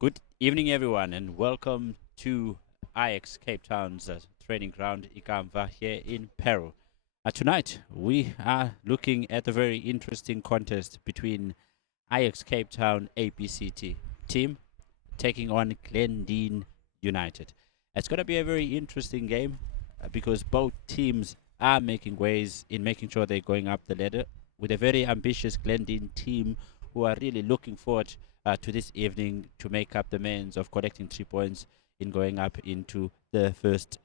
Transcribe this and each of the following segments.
Good evening, everyone, and welcome to Ajax Cape Town's training ground, Ikamva, here in Peru. Tonight, we are looking at a very interesting contest between Ajax Cape Town ABCT team taking on Glendene United. It's going to be a very interesting game because both teams are making ways in making sure they're going up the ladder with a very ambitious Glendene team who are really looking forward to this evening to make up the means of collecting 3 points in going up into the first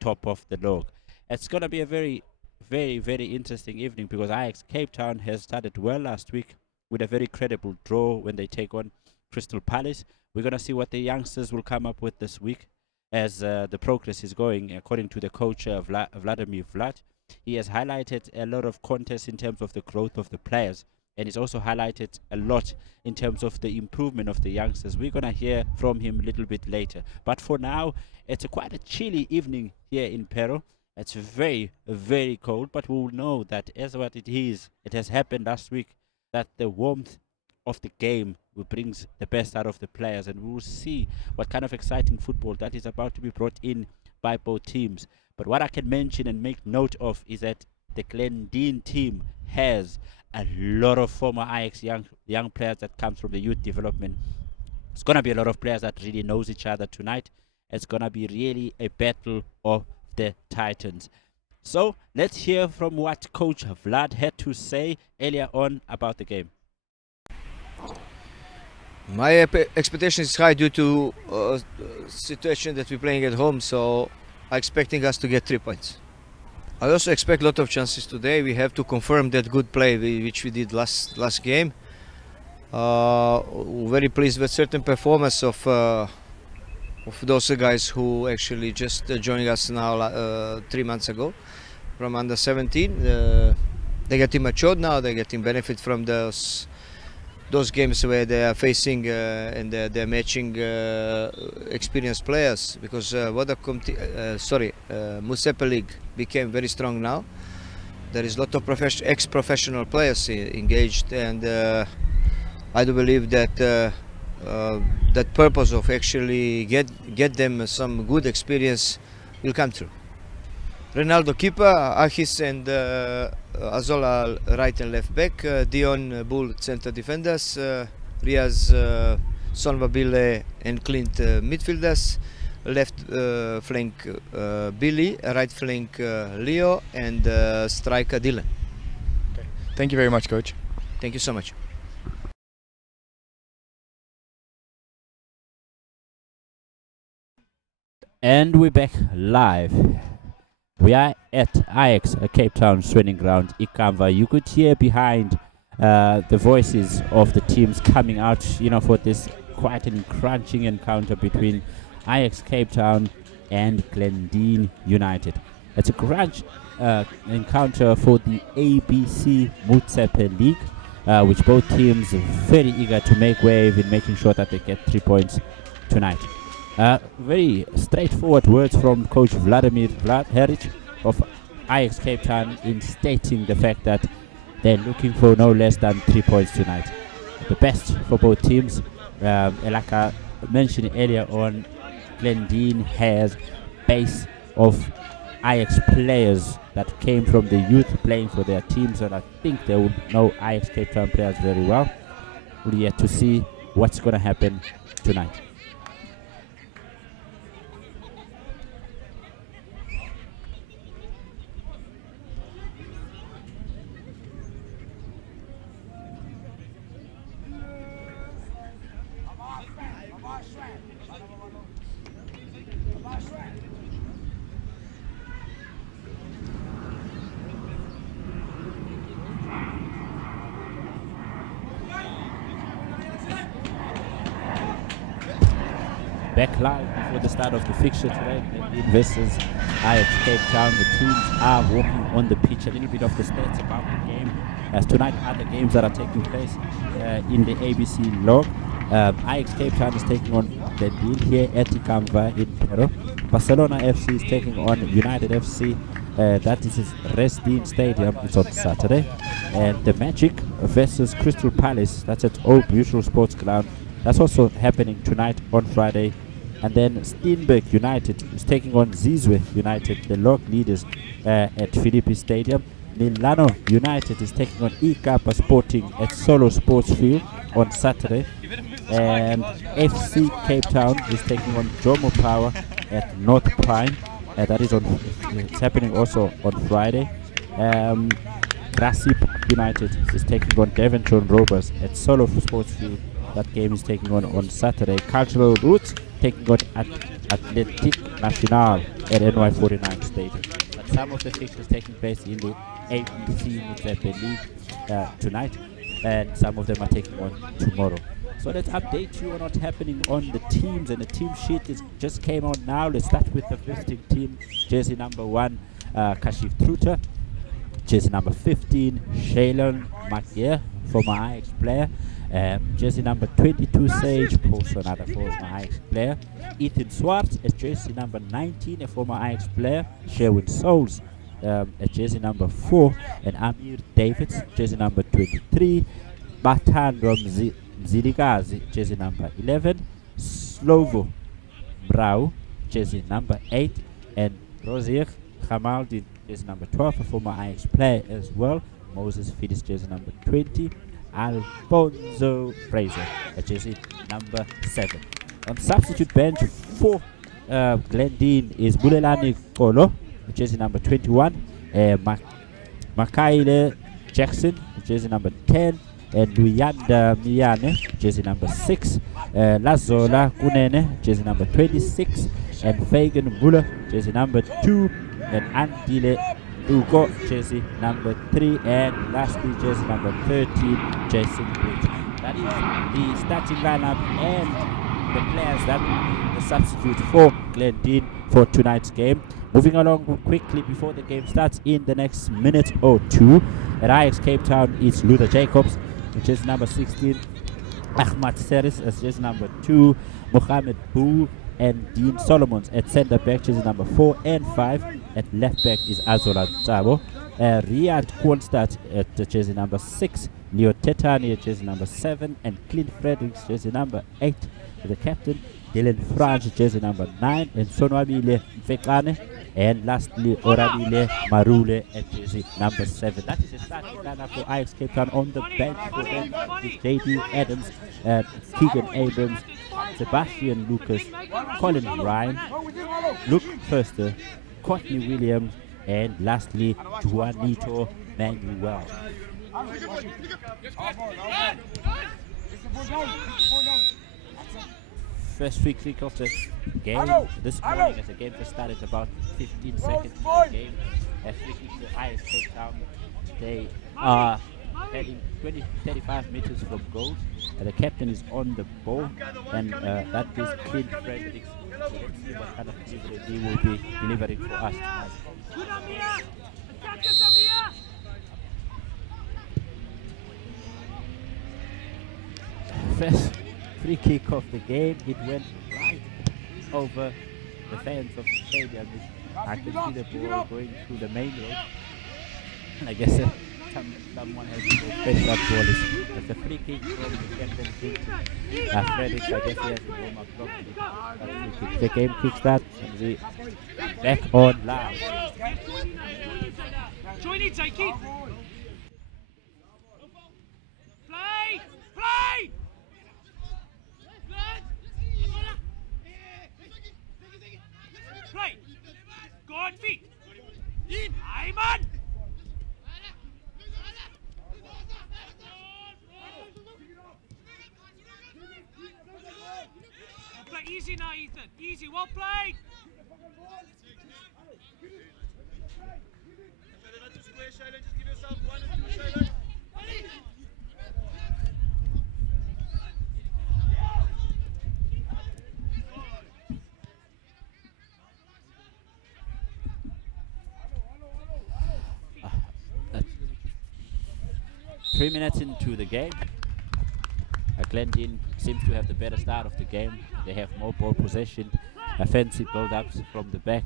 top of the log. It's going to be a very interesting evening because Ajax Cape Town has started well last week with a very credible draw when they take on Crystal Palace. We're going to see what the youngsters will come up with this week as the progress is going. According to the coach, Vladimir Vlad, he has highlighted a lot of contests in terms of the growth of the players, and he's also highlighted a lot in terms of the improvement of the youngsters. We're going to hear from him a little bit later. But for now, it's quite a chilly evening here in Peru. It's very cold, but we'll know that as what it is, it has happened last week, that the warmth of the game brings the best out of the players, and we will see what kind of exciting football that is about to be brought in by both teams. But what I can mention and make note of is that the Glendene team has a lot of former Ajax young players that comes from the youth development. It's going to be a lot of players that really knows each other tonight. It's going to be really a battle of the Titans. So let's hear from what Coach Vlad had to say earlier on about the game. My expectation is high due to situation that we're playing at home, so I'm expecting us to get 3 points. I also expect a lot of chances today. We have to confirm that good play which we did last game. Very pleased with certain performance of those guys who actually just joined us now 3 months ago from under 17. They're getting matured now. They're getting benefit from those games where they are facing and they're matching experienced players, because MOTSEPE League became very strong now. There is a lot of ex-professional players engaged, and I do believe that that purpose of actually get them some good experience will come true. Ronaldo keeper, Achis and Azola right and left back, Dion Bull center defenders, Riaz, Sonvabile and Clint midfielders, left flank Billy, right flank Leo, and striker Dylan. Okay. Thank you very much, Coach. Thank you so much. And we're back live. We are at Ajax Cape Town training ground, Ikamva. You could hear behind the voices of the teams coming out, for this quite an crunching encounter between Ajax Cape Town and Glendene United. It's a crunch encounter for the ABC MOTSEPE League, which both teams are very eager to make wave in making sure that they get 3 points tonight. Very straightforward words from Coach Vladimir Vlad of Ajax Cape Town in stating the fact that they're looking for no less than 3 points tonight. The best for both teams. Like I mentioned earlier on, Glendene has base of Ajax players that came from the youth playing for their teams, and I think they will know Ajax Cape Town players very well. We're yet to see what's going to happen tonight. Back live before the start of the fixture today, Glendene versus Ajax Cape Town. The teams are walking on the pitch. A little bit of the stats about the game, as tonight other games that are taking place in the ABC log. Ajax Cape Town is taking on Glendene here at Ikamva in Peru. Barcelona FC is taking on United FC. That is Resdene Stadium. It's on Saturday. And the Magic versus Crystal Palace. That's at Old Mutual Sports Ground. That's also happening tonight on Friday. And then Steenberg United is taking on Zizwe United, the log leaders at Philippi Stadium. Milano United is taking on Ikapa Sporting at Solo Sports Field on Saturday. And FC Cape Town is taking on Jomo Power at North Prime. That is it's happening also on Friday. Grassy United is taking on Devonshire Rovers at Solo Sports Field. That game is taking on Saturday. Cultural Roots taking on Athletic Nacional at NY49 Stadium. But some of the fixtures taking place in the ABC MOTSEPE League tonight, and some of them are taking on tomorrow. So let's update you on what's happening on the teams, and the team sheet just came out now. Let's start with the visiting team. Jersey number 1, Kashif Truter. Jersey number 15, Shaylon McGear, former Ajax player. Jersey number 22, Sage, also another former Ajax player. Ethan Swartz at jersey number 19, a former Ajax player. Sherwin Souls at jersey number 4, and Amir Davids, jersey number 23. Bathandwa Mzilikazi, jersey number 11. Slovo Brau, jersey number 8, and Rosier Hamaldin, jersey number 12, a former Ajax player as well. Moses Fides, jersey number 20. Alfonso Fraser at jersey number 7. On substitute bench for Glendene is Bulelani Kolo, jersey number 21. Makaile Jackson, jersey number 10. And Luyanda Miyane, jersey number 6. Lazola Kunene, jersey number 26. And Fagan Buller, jersey number 2. And Andile Ugo, jersey number 3. And lastly, jersey number 13, Jason Bridge. That is the starting lineup and the players that will be the substitute for Glendene for tonight's game. Moving along quickly before the game starts in the next minute or two. At Ajax Cape Town, it's Luther Jacobs, which is number 16. Ahmad Seris as jersey number 2. Mohamed Boo and Dean Solomons at centre back, jersey number 4 and 5. At left back is Azola Tsabo. Riyad Kronstadt at jersey number 6. Leo Tetani at jersey number 7. And Clint Fredericks, jersey number 8. The captain. Dylan Franch, jersey number 9. And Sonwabile Mfekane. And lastly, Orabile Marule at jersey number 7. That is the starting lineup for Ajax Cape Town. On the bench for them is JD Adams, Keegan Abrams, Sebastian Lucas, Colin Ryan, Luke Foster, Courtney Williams, and lastly, Juanito Manuel. First free kick of the game this morning, as the game just started about 15 seconds into the game. A free kick to Ajax Cape Town. They are heading 35 meters from goal. The captain is on the ball, and that is Clint Fredericks. So let's see what kind of delivery he will be delivering for us tonight. First free kick of the game, it went right over the fence of the stadium. I can see the ball going through the main road. I guess someone has to fetch that ball. It's a free kick from the captain. Fredericks, I guess he has to warm up properly. The game kickstart, and we back on live. Join it, take it. Play! Play! Play! Go on feet! Ayman! Play easy now, Ethan. Easy, well played! Three minutes into the game, Glendene seems to have the better start of the game. They have more ball possession, fancy build-ups from the back.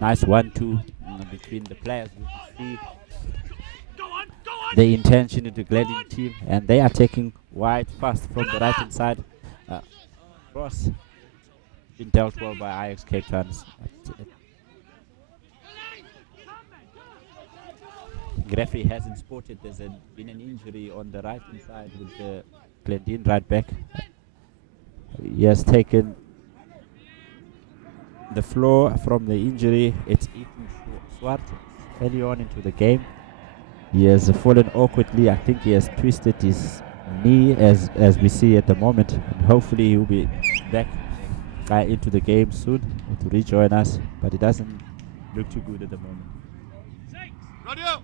Nice 1-2 between the players. You can see Go on, go the intention of the Glendene team, and they are taking wide fast from the right hand side. Cross been dealt well by Ajax Cape Town. Referee hasn't spotted there's been an injury on the right hand side with the Glendene right back. He has taken the floor from the injury. It's Ethan Swart early on into the game. He has fallen awkwardly. I think he has twisted his knee as we see at the moment. And hopefully he'll be back into the game soon to rejoin us. But it doesn't look too good at the moment. Radio.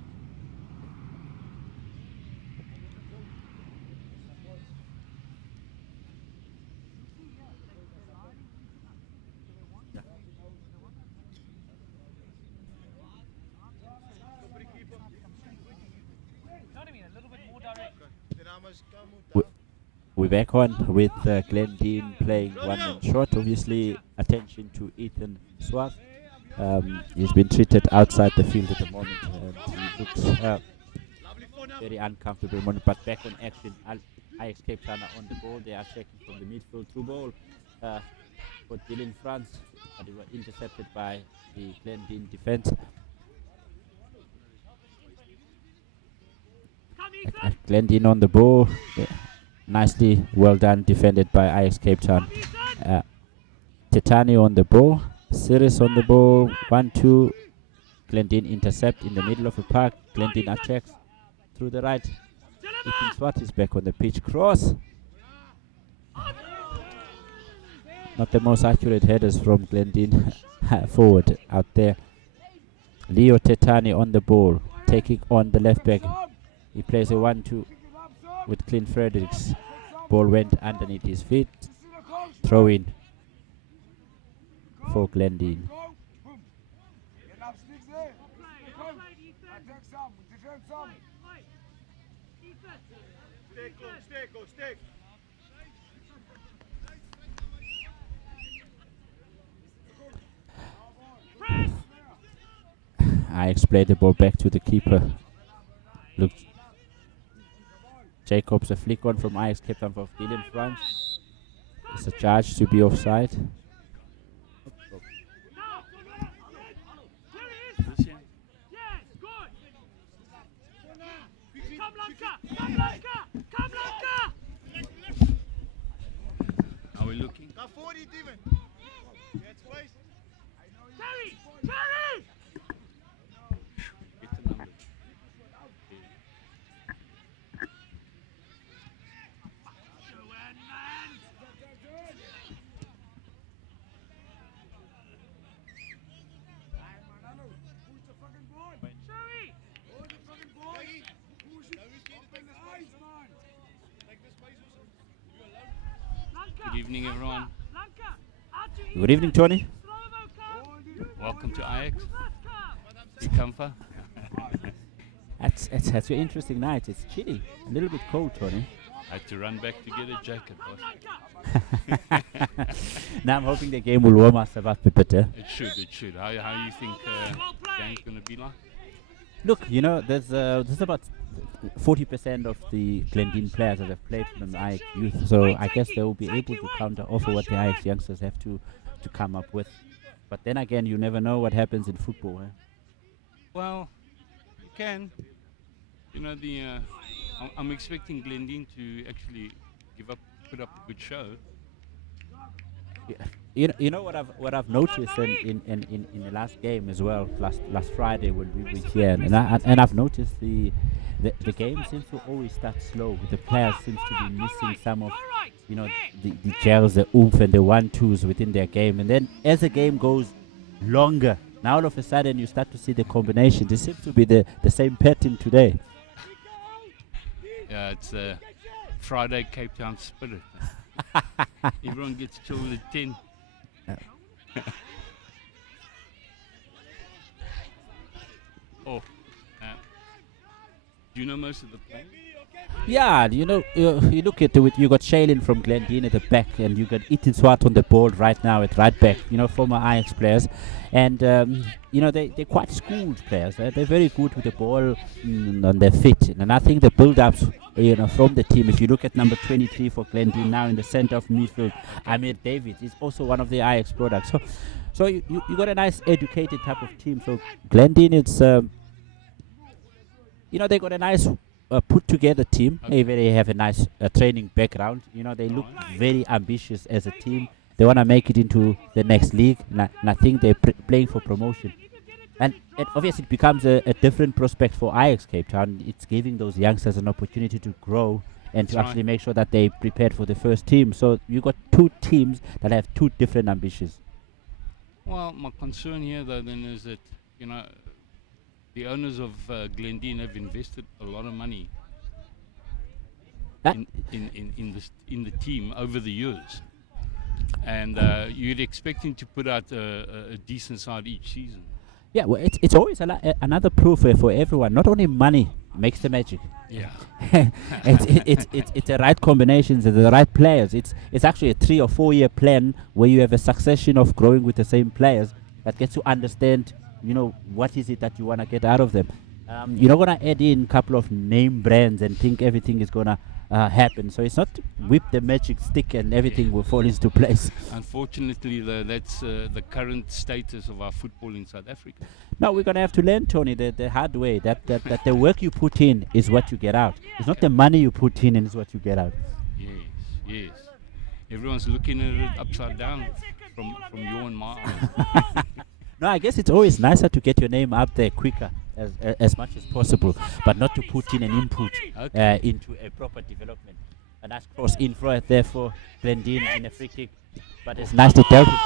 We're back on with Glendene playing one man short. Obviously, attention to Ethan Swart. He's been treated outside the field at the moment, and he looks very uncomfortable. But back on action, Ajax Cape Town on the ball. They are checking from the midfield through ball for Dylan France, but they were intercepted by the Glendene defense. Glendene on the ball. Nicely well done, defended by Ajax Cape Town. Tetani on the ball. Sirius on the ball. 1-2. Glendene intercept in the middle of the park. Glendene attacks through the right. Ethan Swart is back on the pitch. Cross. Not the most accurate headers from Glendene forward out there. Leo Tetani on the ball, taking on the left back. He plays a 1-2 with Clint Fredericks. Ball went underneath his feet. Throw in for Glendene. I played the ball back to the keeper. Look, Jacobs a flick on from Ajax Cape Town for Dylan France. It's a charge to be offside. Are we looking? Good evening, everyone. Good evening, Tony. Welcome to Ajax. Comfort. It's an interesting night. It's chilly, a little bit cold, Tony. I had to run back to get a jacket, boss. Now I'm hoping the game will warm us up a bit. It should. How do you think the game's going to be like? Look, you know, there's about 40% of the Glendene players that have played from the Ajax youth, so I guess they will be able to counter offer what the Ajax youngsters have to come up with. But then again, you never know what happens in football. Well, you can. You know, I'm expecting Glendene to actually put up a good show. Yeah. You know what I've noticed in the last game as well, last Friday when we were here, and I've noticed the game seems to always start slow. The players seems to be missing some of the gels, the oomph, and the 1-2s within their game, and then as the game goes longer, now all of a sudden you start to see the combination. This seems to be the same pattern today. Yeah, it's a Friday Cape Town spirit. Everyone gets chilled at 10. Do you know most of the players? Yeah, you look at it, you got Shaylin from Glendene at the back, and you got Ethan Swart on the board right now at right back, former Ajax players. And, they're quite schooled players. They're very good with the ball on their feet. And I think the build-ups, from the team, if you look at number 23 for Glendene now in the center of midfield, Amir David is also one of the Ajax products. So you got a nice educated type of team. So Glendene, it's, they got a nice put together team. They have a nice training background. They look very ambitious as a team. They want to make it into the next league, and I think they're playing for promotion. And obviously, it becomes a different prospect for Ajax Cape Town. It's giving those youngsters an opportunity to grow and to actually make sure that they prepared for the first team. So you got two teams that have two different ambitions. Well, my concern here, though, then is that, the owners of Glendene have invested a lot of money in the team over the years, and you'd expecting to put out a decent side each season. Yeah, well, it's always another proof for everyone. Not only money makes the magic. Yeah, it's the right combinations and the right players. It's actually a 3 or 4 year plan where you have a succession of growing with the same players that gets to understand, what is it that you want to get out of them. You're not going to add in a couple of name brands and think everything is going to happen. So it's not whip the magic stick and everything will fall into place. Unfortunately, that's the current status of our football in South Africa. No, we're going to have to learn, Tony, the hard way, that the work you put in is what you get out. It's not the money you put in and is what you get out. Yes. Everyone's looking at it upside down from your and my eyes. No, I guess it's always nicer to get your name up there quicker as much as possible, but not to put in an input into a proper development. A nice cross in front there for Glendene in a free kick, but it's nicely dealt with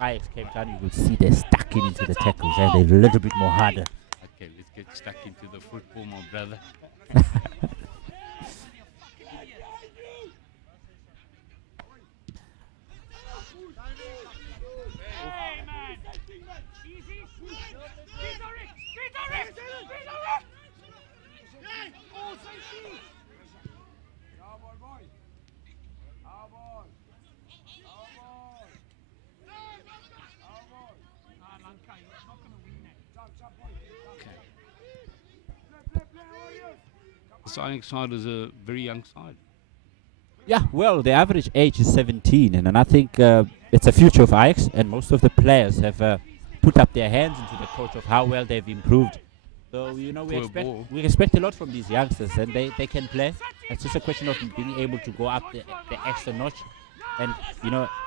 by Ajax Cape Town. You will see they're stuck into the tackles and they're a little bit more harder. Okay, let's get stuck into the football, my brother. The Ajax side is a very young side. Yeah, well, the average age is 17, and I think it's a future of Ajax, and most of the players have put up their hands into the coach of how well they've improved. So, we expect a lot from these youngsters, and they can play. It's just a question of being able to go up the extra notch and,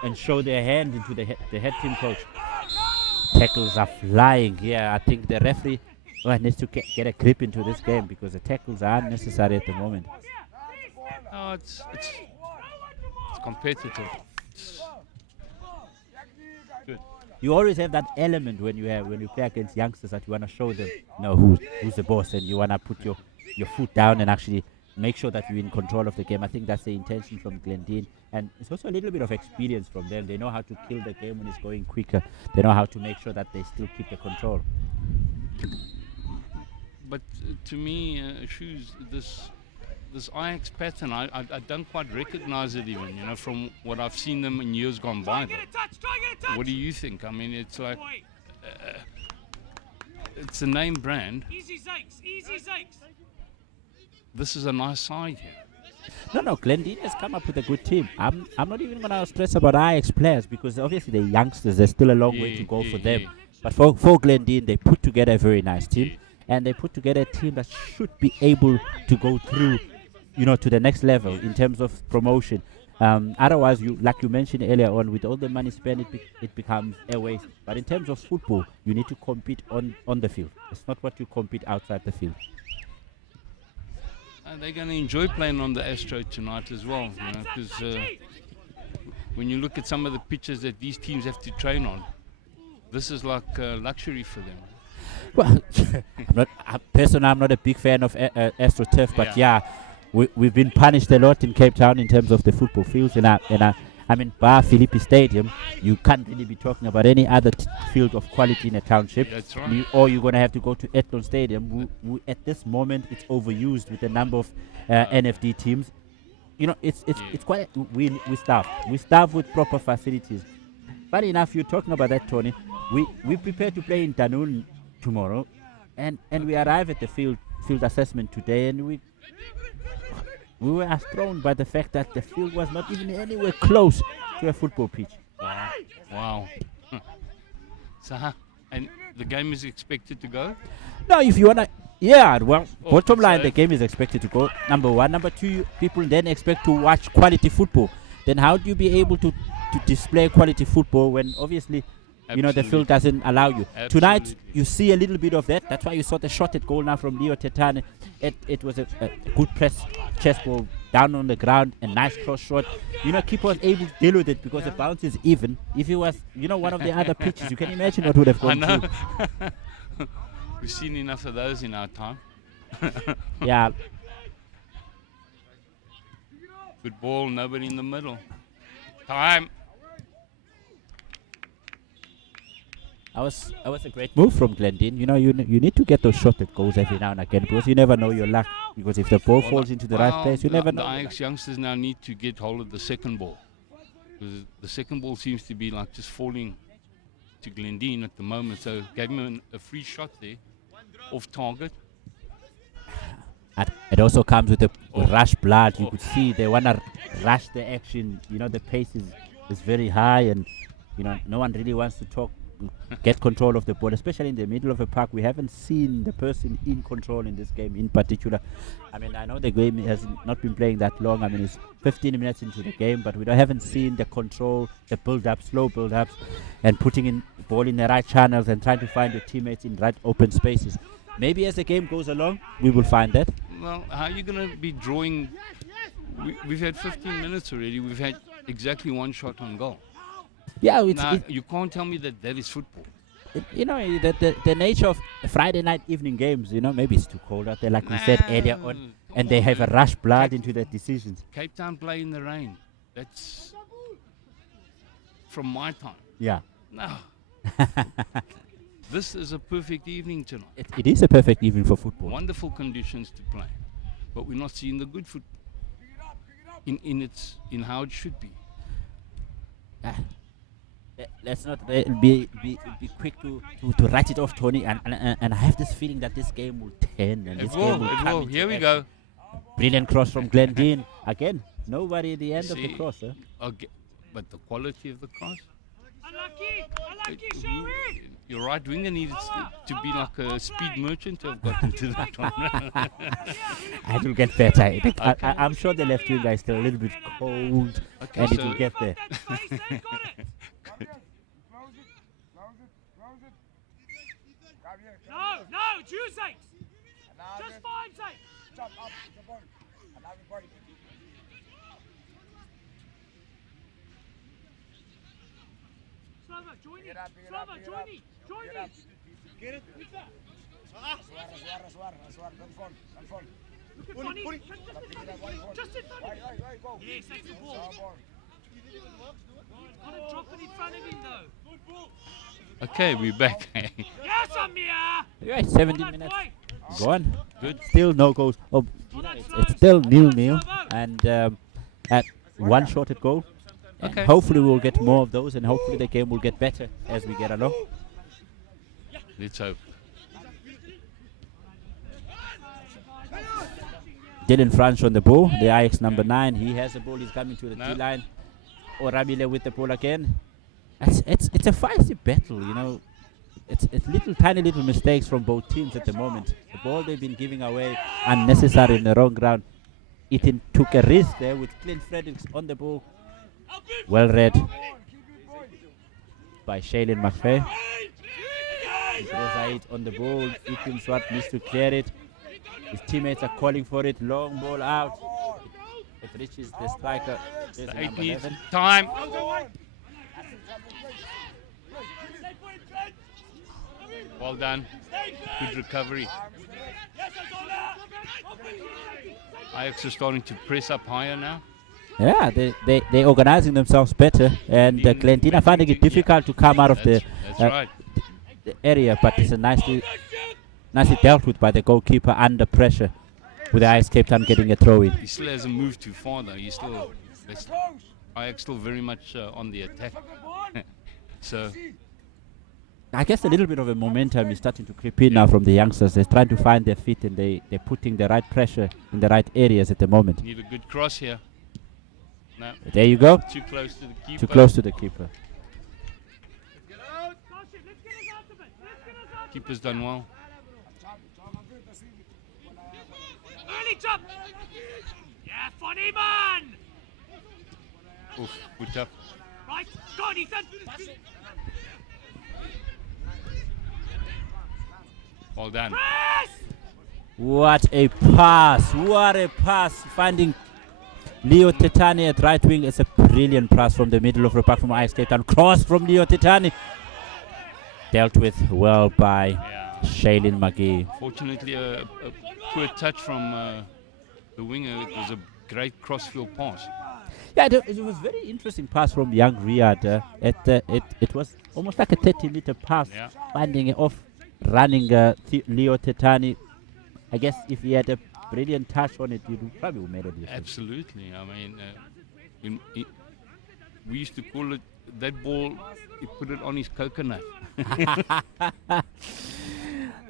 and show their hand into the head team coach. Tackles are flying here. I think the referee needs to get a grip into this game because the tackles are unnecessary at the moment. No, it's competitive. It's good. You always have that element when you play against youngsters that you want to show them, who's the boss, and you want to put your foot down and actually make sure that you're in control of the game. I think that's the intention from Glendene, and it's also a little bit of experience from them. They know how to kill the game when it's going quicker. They know how to make sure that they still keep the control. But to me, Shoes, this Ajax pattern, I don't quite recognize it even, from what I've seen them in years gone by. What do you think? I mean, it's like, it's a name brand. Easy Zakes. This is a nice side here. No, Glendene has come up with a good team. I'm not even going to stress about Ajax players because obviously they're youngsters. There's still a long way to go for them. But for Glendene, they put together a very nice team. And they put together a team that should be able to go through, to the next level in terms of promotion. Otherwise, like you mentioned earlier on, with all the money spent, it becomes a waste. But in terms of football, you need to compete on the field. It's not what you compete outside the field. They're going to enjoy playing on the Astro tonight as well, because when you look at some of the pitches that these teams have to train on, this is like luxury for them. Well, I'm not a big fan of AstroTurf, but we've been punished a lot in Cape Town in terms of the football fields, and I mean, bar Philippi Stadium, you can't really be talking about any other field of quality in a township. That's right. Or you're going to have to go to Etlon Stadium, who at this moment it's overused with the number of NFD teams. You know, it's quite. We starve with proper facilities. Funny enough, you're talking about that, Tony. We prepare to play in Danun tomorrow, and we arrive at the field assessment today, and we were thrown by the fact that the field was not even anywhere close to a football pitch. Wow. So, and the game is expected to go? Now, if you wanna, yeah, well, Oh, bottom line, so- the game is expected to go. Number one, number two, people then expect to watch quality football. Then how do you be able to display quality football when obviously, you know, the field doesn't allow you? Tonight, Absolutely. you see a little bit of that. That's why you saw the shot at goal now from Leo Tetane. It was a good press, chest ball down on the ground, a nice cross shot. You know, keeper was able to deal with it because the bounce is even. If it was, you know, one of the other pitches, you can imagine what would have I gone know. through. We've seen enough of those in our time. Yeah. Good ball, nobody in the middle. Time. That was a great move from Glendene. You know, you need to get those shot at goals every now and again because you never know your luck. Because if the ball falls into the right place, you never know. The Ajax youngsters now need to get hold of the second ball. Because the second ball seems to be like just falling to Glendene at the moment. So gave him a free shot there, off target. And it also comes with a rush blood. You could see they want to rush the action. You know, the pace is very high, and you know, no one really wants to get control of the ball, especially in the middle of a park. We haven't seen the person in control in this game in particular. I mean, I know the game has not been playing that long. I mean, it's 15 minutes into the game, but we haven't seen the control, the build-up, slow build-ups, and putting in ball in the right channels and trying to find your teammates in right open spaces. Maybe as the game goes along, we will find that. Well, how are you going to be drawing? We've had 15 minutes already. We've had exactly one shot on goal. Yeah, Now, you can't tell me that is football. you know, the nature of Friday night evening games, you know, maybe it's too cold out there, like we said earlier on, Come and they on, have a man. rush blood into their decisions. Cape Town play in the rain. That's from my time. Yeah. No. This is a perfect evening tonight. It is a perfect evening for football. Wonderful conditions to play, but we're not seeing the good football in how it should be. Let's not be quick to write it off, Tony. And I have this feeling that this game will turn. And this game will come into Here we action. go. Brilliant cross from Glendene. Again, nobody at the end of the See, cross. Huh? Okay, but the quality of the cross. Unlucky, Shelby. Your right winger needs to be like a speed merchant to have gotten to that one. It will get better. I'm sure the left winger is still a little bit cold, Okay, and it so- will get there. No, it's you sakes. Just 5 sakes. Slava, join in. Slava, join in. Join in. Get it. Look at Bonnie. Just in front of him. Yes, that's the ball. He's got to drop it in front of him though. Okay, we're back. Yes, Amir. Yeah, 17 Well done, minutes. boy. Go on. Good. Still no goals. Oh, Well done, it's Slavo. still Well done, 0-0, Slavo. and at one shot at goal. And Okay. hopefully we'll get more of those, and hopefully the game will get better as we get along. Let's hope. Dylan Franch on the ball, the Ajax number 9. He has the ball. He's coming to the No. T-line. Orabile with the ball again. It's a feisty battle, you know. It's tiny little mistakes from both teams at the moment. The ball they've been giving away unnecessary in the wrong ground. Ethan took a risk there with Clint Fredericks on the ball. Well read by Shaylin McFay. Zaid on the ball. Ethan Swart needs to clear it. His teammates are calling for it. Long ball out. It reaches the striker. There's The 8 number needs 11. time. Well done. Good recovery. Ajax is starting to press up higher now. Yeah, they're organizing themselves better, and Glendene are finding it difficult to come out of That's right. the area, but it's a nicely dealt with by the goalkeeper under pressure, with the Ajax Cape Town getting a throw in. He still hasn't moved too far though. Ajax still very much on the attack. So I guess a little bit of a momentum is starting to creep in now from the youngsters. They're trying to find their feet, and they're putting the right pressure in the right areas at the moment. need a good cross here. No, There you go. too close to the keeper. Too close to the keeper. Keeper's done well. Early jump. Yeah, funny man. Oof, good up. Right, go on, Ethan. Well done. Press. What a pass! What a pass! Finding Leo Tetani at right wing. It's a brilliant pass from the middle of the park from Ajax Cape Town. Cross from Leo Tetani. Dealt with well by Yeah. Shailene McGee. Fortunately, a poor touch from the winger. It was a great crossfield pass. Yeah, it was very interesting pass from young Riyad. It was almost like a 30-meter pass, Yeah. finding it off, running Leo Tetani. I guess if he had a brilliant touch on it, he probably would have made a difference. Absolutely. I mean, we used to call it that ball. He put it on his coconut.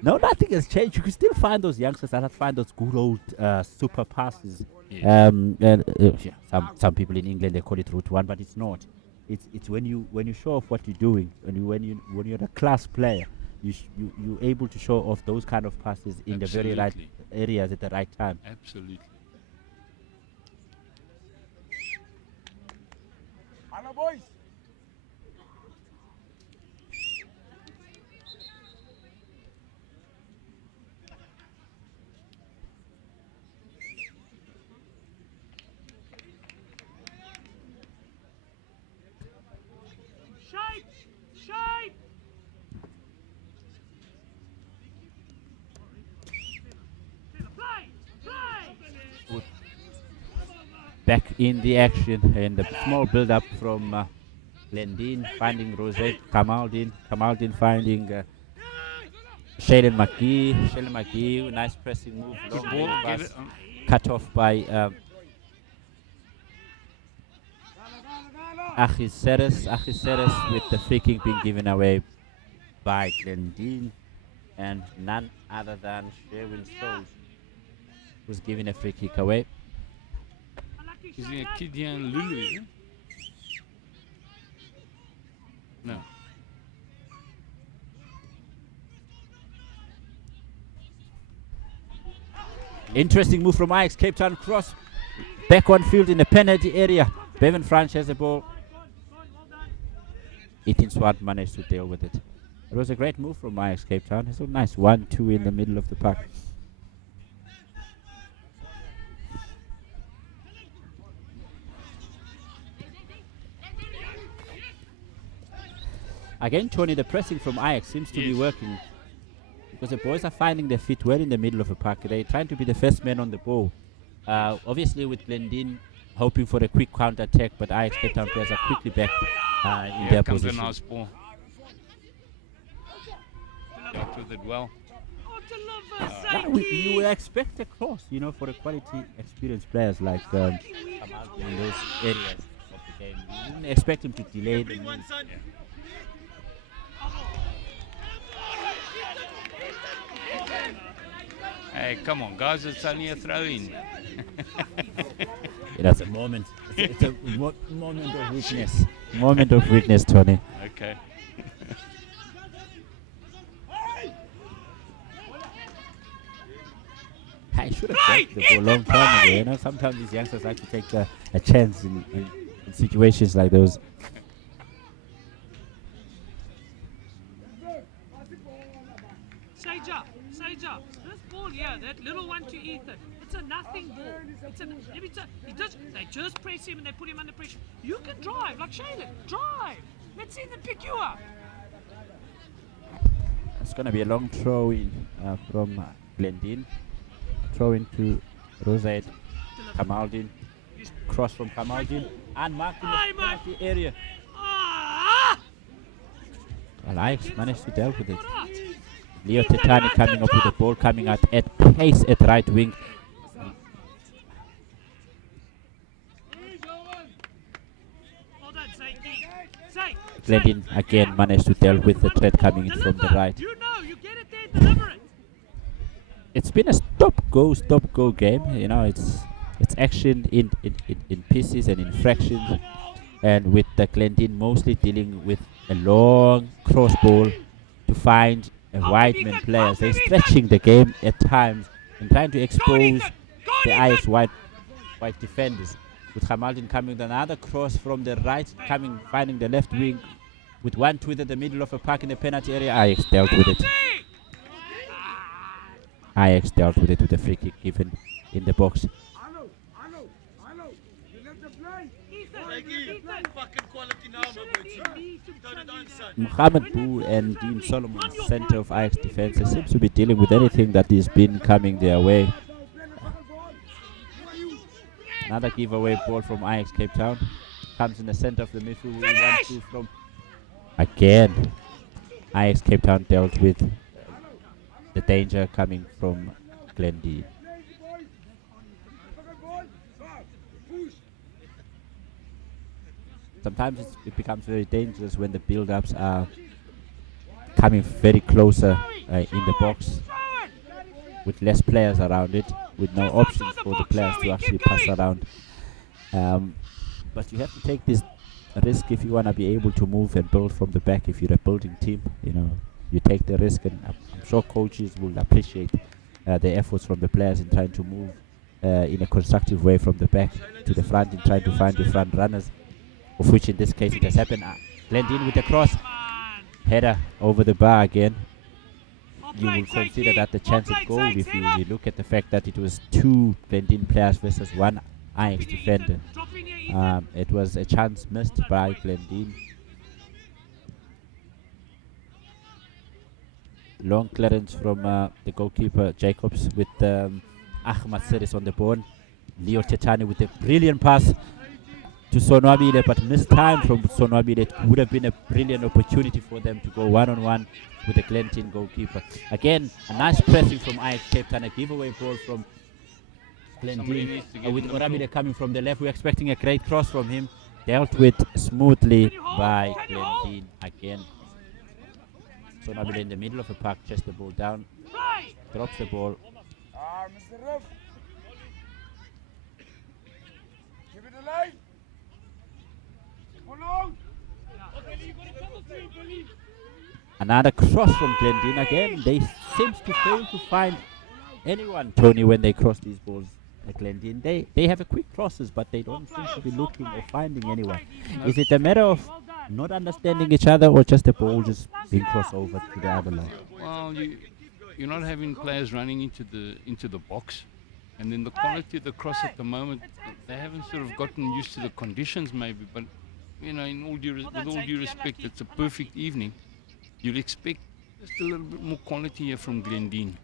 No, nothing has changed. You can still find those youngsters that find those good old super passes. Yes. Yeah, some people in England they call it route one, but it's not. It's when you show off what you're doing, and when you're a class player, you're able to show off those kind of passes in the very right Absolutely. areas at the right time. Absolutely. Hello, boys. Shape. Shape. Play. Play. Back in the action, and the small build-up from Glendene finding Rosette Kamaldin finding Shailene McGee, nice pressing move, long Ball, range get pass, it, cut off by Achiseres with the free kick being given away by Glendene, and none other than Sherwin Souls who's giving a free kick away. Is he a Kidian Lulu? Yeah? No. Interesting move from Ajax Cape Town, cross back on field in the penalty area. Bevan Franch has the ball. Ethan Swart managed to deal with it. It was a great move from Ajax Cape Town. It's a nice 1-2 in the middle of the park. Again, Tony, the pressing from Ajax seems to be Yes. working, because the boys are finding their feet well in the middle of the park. They're trying to be the first man on the ball. Obviously, with Glendene hoping for a quick counter attack, but Ajax Cape Town players are quickly back in Here their comes a position. nice ball. Dealt with it well. You expect a cross, for the quality, experienced players like Kamal in those areas of the game. You wouldn't expect him to delay the move. Hey, come on, guys, it's only a throw-in. It's a moment. It's a moment of weakness. Moment of weakness, Tony. Okay. I should have checked the ball a long time ago. Sometimes these youngsters like to take a chance in situations like those. Sage up. This ball here, that little one to Ethan, it's a nothing ball. They just press him and they put him under pressure. You can drive, like Shailene. Drive. Let's see them pick you up. It's going to be a long throw in from Glendene. Throw in to Rosette Kamaldin. cross from Kamaldin and marked in the penalty area. Well, Ajax managed to deal with it. Leo Tetani coming up with the ball, coming out at pace at right wing. Glendene again managed to deal with the threat coming in from the right. It's been a stop-go game. You know, it's action in pieces and in fractions, and with the Glendene mostly dealing with a long cross ball to find a wide man players. They're stretching the game at times and trying to expose the Ajax wide defenders. With Hamaldin coming with another cross from the right, finding the left wing with 1-2 at the middle of a park in the penalty area. Ajax dealt with it. Ajax dealt with it with a free kick given in the box. Mohamed Boo and Dean Solomon, center of Ajax defense, seems to be dealing with anything that has been coming their way. Another giveaway ball from Ajax Cape Town. Comes in the center of the midfield. 1-2 from again. Ajax Cape Town dealt with the danger coming from Glendene. Sometimes it becomes very dangerous when the build-ups are coming very closer in the box with less players around it, with no options for the players to actually pass around. But you have to take this risk if you want to be able to move and build from the back. If you're a building team, you know, you take the risk, and I'm sure coaches will appreciate the efforts from the players in trying to move in a constructive way from the back to the front, in trying to find the front runners, of which in this case it has happened. Glendene with the cross, header over the bar again. You will consider that the chance at goal if you look at the fact that it was 2 Glendene players versus 1 Ajax defender. It was a chance missed by Glendene. Long clearance from the goalkeeper Jacobs with Ahmad Seris on the ball. Leo Tetani with a brilliant pass to Sonwabile, but missed time from Sonwabile. It would have been a brilliant opportunity for them to go one-on-one with the Glendene goalkeeper. Again, a nice pressing from Ajax Cape Town, a giveaway ball from Glendene with Orabile coming from the left. We're expecting a great cross from him. Dealt with smoothly by Glendene again. Sonwabile in the middle of the park, chests the ball down, drops the ball. Mr. Ruff. Give it a line. Another cross from Glendene again. They seem to fail to find anyone, Tony, when they cross these balls at Glendene. They have a quick crosses, but they don't seem to be looking or finding anyone. Is it a matter of not understanding each other, or just the ball just being crossed over to the other line? Well, you're not having players running into the box, and then the quality of the cross at the moment, they haven't sort of gotten used to the conditions maybe, but you know, with all due respect, it's a perfect evening. You'd expect just a little bit more quality here from Glendene.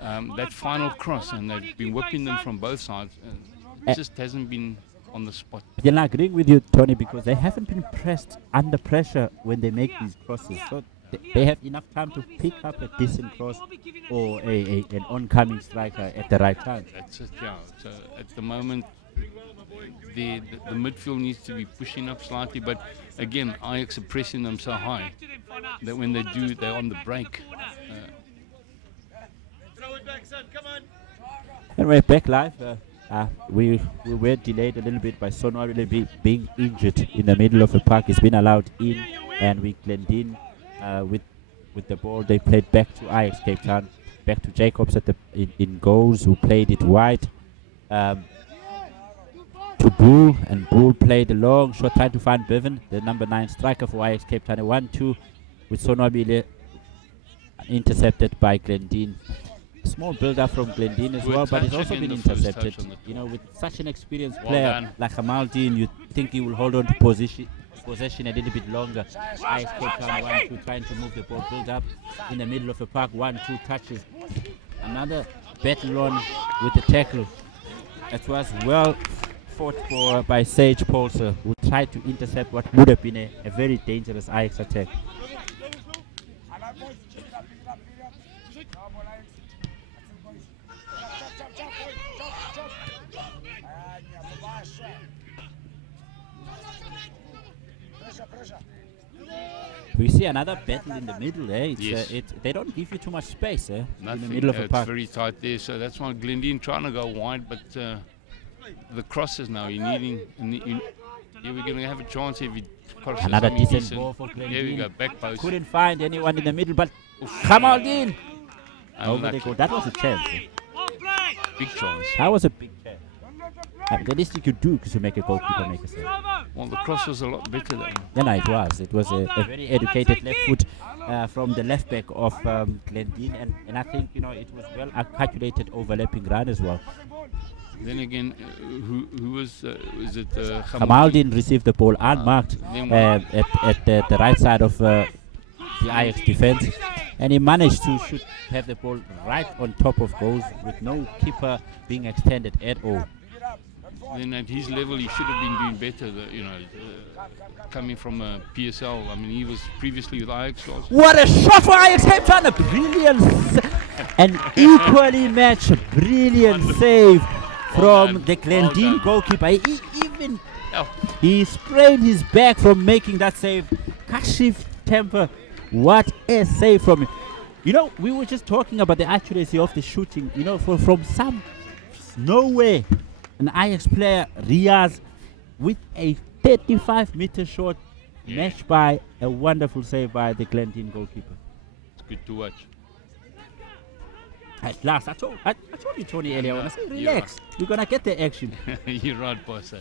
That final cross, and they've been whipping them from both sides, it just hasn't been on the spot. Yeah, I agree with you, Tony, because they haven't been pressed under pressure when they make these crosses. So they have enough time to pick up a decent cross or an oncoming striker at the right time. That's it, yeah. So at the moment, the midfield needs to be pushing up slightly, but again, Ajax are pressing them so high that when they do, they're on the break. And we're back live. We were delayed a little bit by Sonwabile being injured in the middle of the park. He's been allowed in, and with Glendene with the ball, they played back to Ajax Cape Town, back to Jacobs at in goals, who played it wide to Bull, and Bull played a long shot, trying to find Bevan, the number 9 striker for Ajax Cape Town. A 1-2 with Sonwabile intercepted by Glendene. Small build-up from Glendene as well, but it's also been intercepted. You know, with such an experienced player like Hamaldin, you think he will hold on to possession a little bit longer. Ajax Cape Town 1-2, trying to move the ball, build up in the middle of the park, 1-2 touches. Another battle on with the tackle. It was well fought for by Sage Polser, who tried to intercept what would have been a very dangerous Ajax attack. Alright, boys. Pick it up, pick it up, pick it up. Come on, Alex. That's it, boys. Chop, chop, boys. Chop. Yeah, for baixo. Pressure. We see another battle in the middle there. Yes. They don't give you too much space in Nothing. the middle of a It's park. very tight there, so that's why Glendene trying to go wide, but the crosses now, you're needing. We're going to have a chance if he crosses. Another I mean, decent decent. ball for There we Glendene. go, back post. Couldn't find anyone in the middle, but come on in. Over they Unlucky. go. That was a chance. Well played. Big chance. That was a big chance. The least you could do is to make a goalkeeper make a save. Well, the cross was a lot better than. Yeah, no, it was. It was a very educated left foot from the left back of Glendene, and I think it was well calculated overlapping run as well. Then again, who was it? Kamaldin received the ball unmarked Then at the right side of the Ajax defense, and he managed to have the ball right on top of goals with no keeper being extended at all. Then at his level, he should have been doing better. Coming from PSL. I mean, he was previously with Ajax last. What a shot for Ajax Cape Town! A brilliant, an equally matched brilliant save from the Glendene goalkeeper. He sprained his back from making that save. Kashif Temper, what a save from him. We were just talking about the accuracy of the shooting. From some nowhere, an Ajax player, Riaz, with a 35-meter shot, matched by a wonderful save by the Glendene goalkeeper. It's good to watch. At last, I told you, Tony, earlier when I said, You're relax, we're going to get the action. You're right, boss.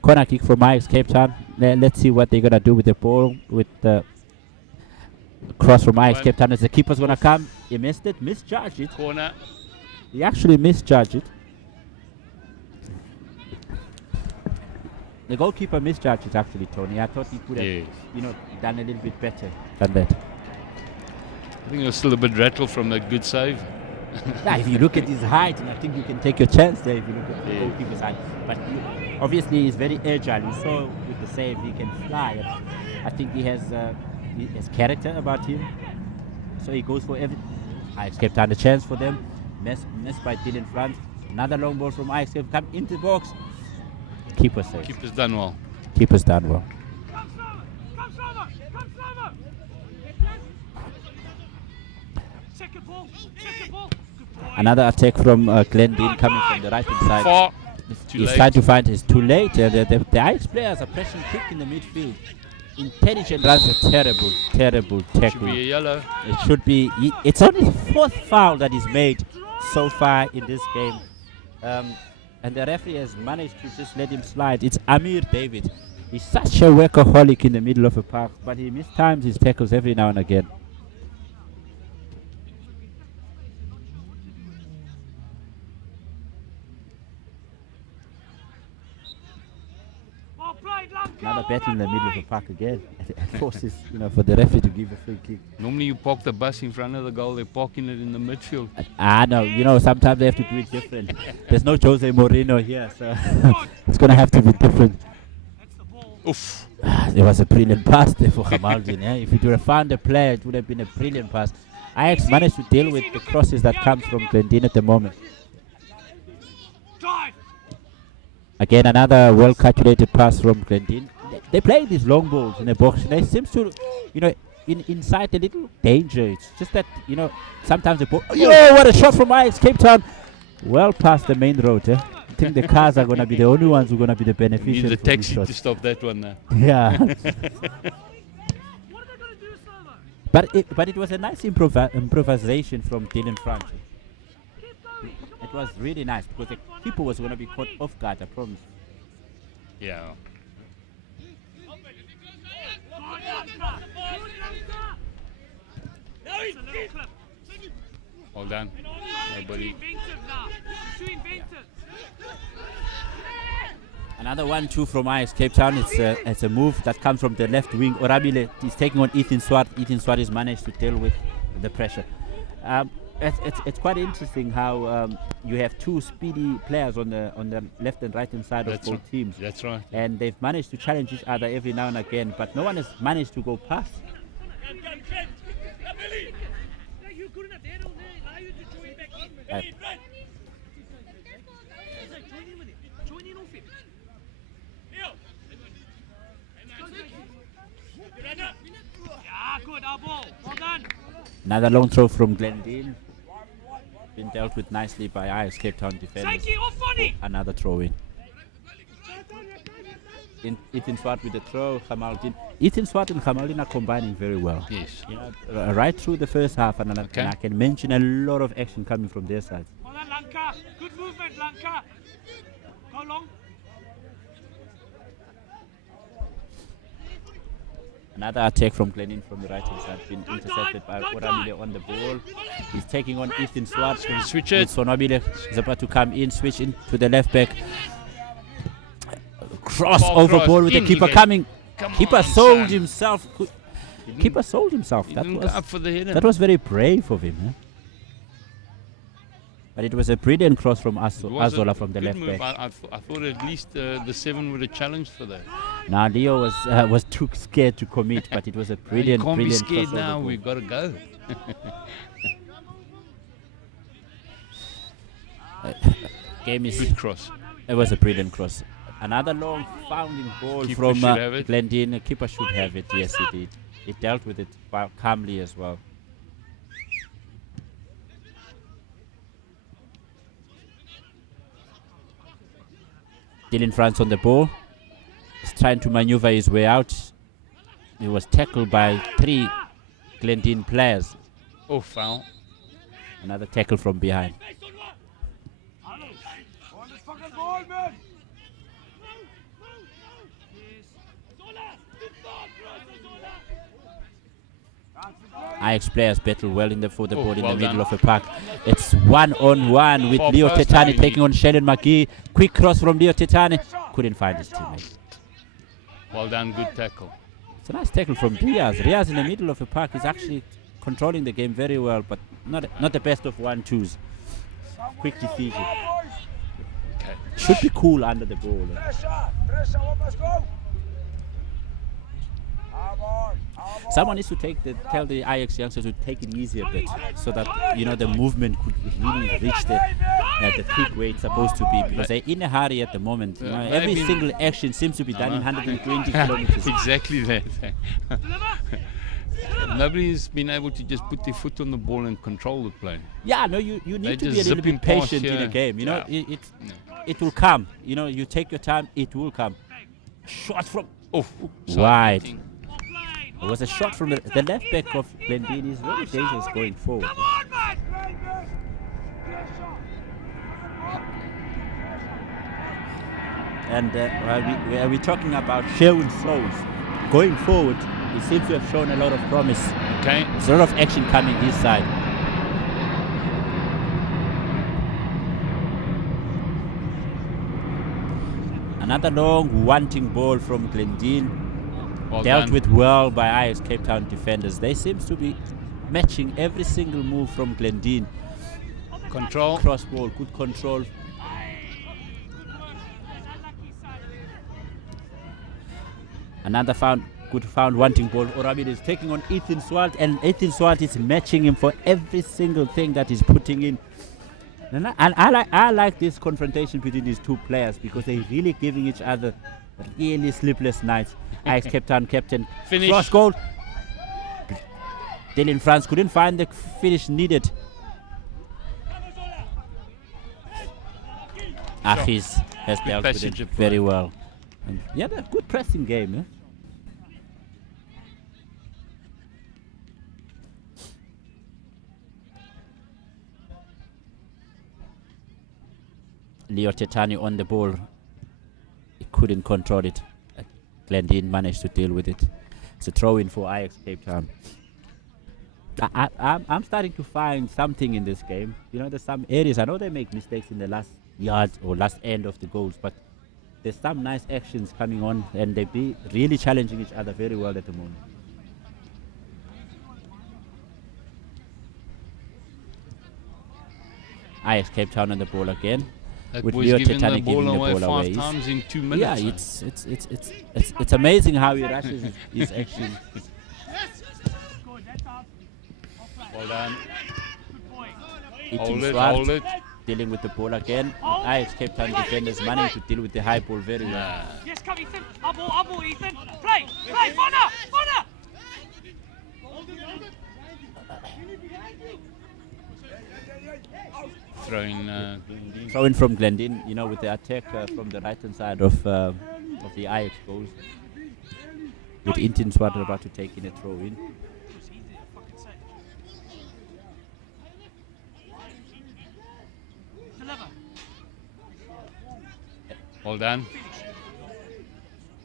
Corner kick from Ajax Cape Town. Let's see what they're going to do with the ball, with the cross from Ajax Cape Town. As the keeper's going to come, he missed it, misjudged it. Corner. He actually misjudged it. The goalkeeper misjudged it, actually, Tony. I thought he could have, done a little bit better than that. I think it was still a bit rattled from that good save. Yeah, if you look at his height, and I think you can take your chance there if you look at the goalkeeper's height. But obviously, he's very agile. You saw with the save, he can fly. I think he has character about him. So he goes for everything. Ajax Cape Town a chance for them. Missed by Dylan Franz. Another long ball from Ajax Cape Town into the box. Keeper saves. Keeper's done well. Keeper's done well. Come slower. Second ball. Good boy. Another attack from Glendene coming from the right hand side. Far. Too He's late. trying to find it's too late. The Ajax players are pressing quick in the midfield. Intelligent runs, a terrible Should tackle. be a yellow. It should be. It's only the fourth foul that is made so far in this game. And the referee has managed to just let him slide. It's Amir David. He's such a workaholic in the middle of a park, but he mistimes his tackles every now and again. Well played, Lanka. Another battle in the middle of the park again. It forces, for the referee to give a free kick. Normally you park the bus in front of the goal. They're parking it in the midfield. No, sometimes they have to do it different. There's no Jose Mourinho here, so it's going to have to be different. That's the ball. Oof. It was a brilliant pass there for Kamaldin. If it would have found a player, it would have been a brilliant pass. Ajax managed to deal with the crosses that comes from Glendene at the moment. Drive. Again, another well-calculated pass from Glendene. They play these long balls in the box, and they seem to, inside a little danger. It's just that, sometimes the ball... Oh, what a shot from Ajax Cape Town! Well past the main road. I think the cars are going to be the only ones who are going to be the Need beneficiaries. the from these taxi shots. to stop that one now. Yeah. What are they going to do, Slava? But it was a nice improvisation from Dylan Franch. Keep going. It was really nice because the keeper was going to be caught off guard, I promise. Yeah. It's a little clip. Well done. Too Nobody. inventive now. Too inventive. Another 1-2 from Ajax Cape Town. It's a move that comes from the left wing. Orabile is taking on Ethan Swart. Ethan Swart has managed to deal with the pressure. it's quite interesting how you have two speedy players on the left and right hand side of That's both right. teams, That's right. and they've managed to challenge each other every now and again, but no one has managed to go past. You're good enough. They don't allow you to join back in. Uh, Join in with him. Join in off him. Yeah, good. Our ball. Well done. Another long throw from Glendene, been dealt with nicely by Ajax Cape Town defenders. Saiki, off funny. Another throw in. Ethan Swart with the throw, Kamaldin. Ethan Swart and Kamaldin are combining very well. Yes. You know, right through the first half, and I can mention a lot of action coming from their side. Well done, Lanka. Good movement, Lanka. Go long. Another attack from Glendene from the right hand side, been intercepted by Oramile on the ball. He's taking on Ethan Swart. Switch it. Sonobile is about to come in, switch in to the left back. Cross Ball over cross. ball with the In keeper he coming. Come Keeper on, sold son. himself. Keeper sold himself. He That didn't go up for the header. that was very brave of him. But it was a brilliant cross from It was a Azola from the good left move. back. I thought at least the 7 would have challenged for that. Now Leo was too scared to commit, but it was a brilliant, you can't be brilliant scared crossover now. ball. We've got to go. Game is. Good cross. It was a brilliant cross. Another long founding ball Keeper from should have it. Glendene. Keeper should have it. Yes, he did. He dealt with it calmly as well. Dylan France on the ball. He's trying to maneuver his way out. He was tackled by 3 Glendene players. Oh, foul. Another tackle from behind. On this fucking ball, man. Ajax players battle well for the Oh, ball in well the middle done. of the park. It's 1-on-1 with For Leo first Tetani time. taking on Sheldon McGee. Quick cross from Leo Tetani. Couldn't find his teammate. Well done. Good tackle. It's a nice tackle from Diaz. Diaz in the middle of the park is actually controlling the game very well, but not the best of 1-2s. Quick decision. Okay. Should be cool under the ball. Pressure, let's go. Someone needs to tell the Ajax youngsters to take it easy a bit, so that the movement could really reach the peak where it's supposed to be. Because they're in a hurry at the moment. Every maybe- single action seems to be done in 120 kilometers. Exactly that. Nobody's been able to just put their foot on the ball and control the play. Yeah, no, you They need to be a just little zipping bit past patient in a here. game. Yeah. It will come. You take your time, it will come. Shot from Oh, wide. hitting. It was a shot from the left back of Glendene. Is very dangerous going forward. Come on, man. And while we're talking about showing souls, going forward, he seems to have shown a lot of promise. Okay. There's a lot of action coming his side. Another long wanting ball from Glendene, Well dealt done. with well by Ajax Cape Town defenders. They seem to be matching every single move from Glendene. Control. Cross ball, good control. Another good found wanting ball. Orabid is taking on Ethan Swart, and Ethan Swart is matching him for every single thing that he's putting in. And I like this confrontation between these two players because they're really giving each other really sleepless nights. Ajax Cape Town captain. Finish. Cross goal. Dylan France couldn't find the finish needed. Achis has dealt with passage it of play. very well. And yeah, a good pressing game. Leo Tetani on the ball. He couldn't control it. Glendene managed to deal with it. It's a throw-in for Ajax Cape Town. I'm starting to find something in this game. There's some areas. I know they make mistakes in the last yard or last end of the goals, but there's some nice actions coming on, and they be really challenging each other very well at the moment. Ajax Cape Town on the ball again. That With boy's Leo given the Tetani giving ball the away ball five away. times in 2 minutes. Yeah, it's amazing how he rushes his action. Well done. Eating Hold Swart, it. dealing with the ball again. Ajax Cape Town defenders managing to deal with the high ball very well. Yes, come Ethan. Up ball, Ethan. Play, Fona. Throwing Throw in from Glendene, with the attack from the right hand side of the Ajax goals. With Intin Swart about to take in a throw in. well done.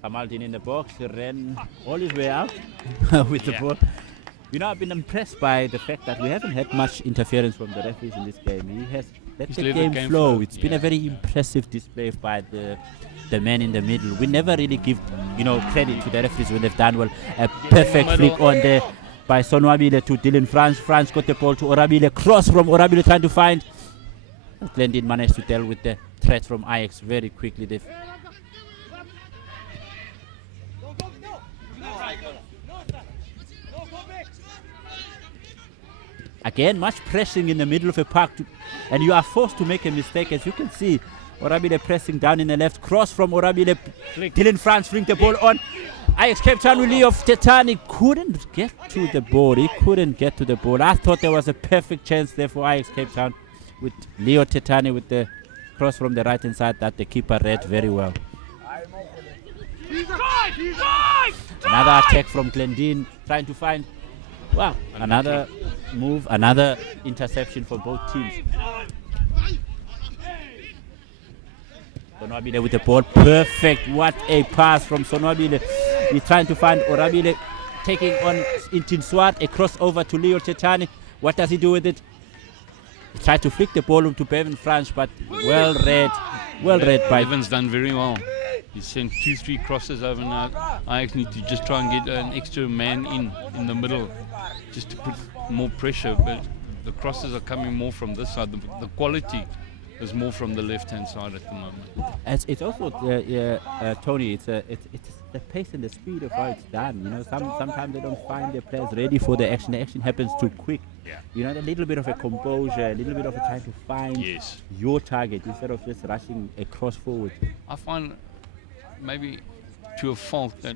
Kamaldin in the box, ran all his way out with the ball. I've been impressed by the fact that we haven't had much interference from the referees in this game. He has let the game flow. It's been a very impressive display by the man in the middle. We never really give, credit to the referees when they've done well. A perfect flick on there by Sonwabile to Dylan France. France got the ball to Orabile. Cross from Orabile trying to find. Glendene managed to deal with the threat from Ajax very quickly. They've Again, much pressing in the middle of a park, and you are forced to make a mistake. As you can see, Orabile pressing down in the left, cross from Orabile. Dylan France fling the ball on. Ajax Cape Town with Leo Tetani couldn't get to the ball. He couldn't get to the ball. I thought there was a perfect chance there for Ajax Cape Town with Leo Tetani with the cross from the right hand side that the keeper read very well. Another attack from Glendene, trying to find. Wow, another move, another interception for both teams. Sonwabile with the ball, perfect. What a pass from Sonwabile. He's trying to find Orabile, taking on Intin Swart, a crossover to Leo Tetani. What does he do with it? He tried to flick the ball to Bevan Franch, but well read by. Bevan's done very well. He sent 2-3 crosses over now. Ajax need to just try and get an extra man in the middle, just to put more pressure. But the crosses are coming more from this side. The quality is more from the left-hand side at the moment. It's also Tony. It's the pace and the speed of how it's done. Sometimes they don't find their players ready for the action. The action happens too quick. A little bit of a composure, a little bit of a time to find your target instead of just rushing across forward. I find maybe to a fault that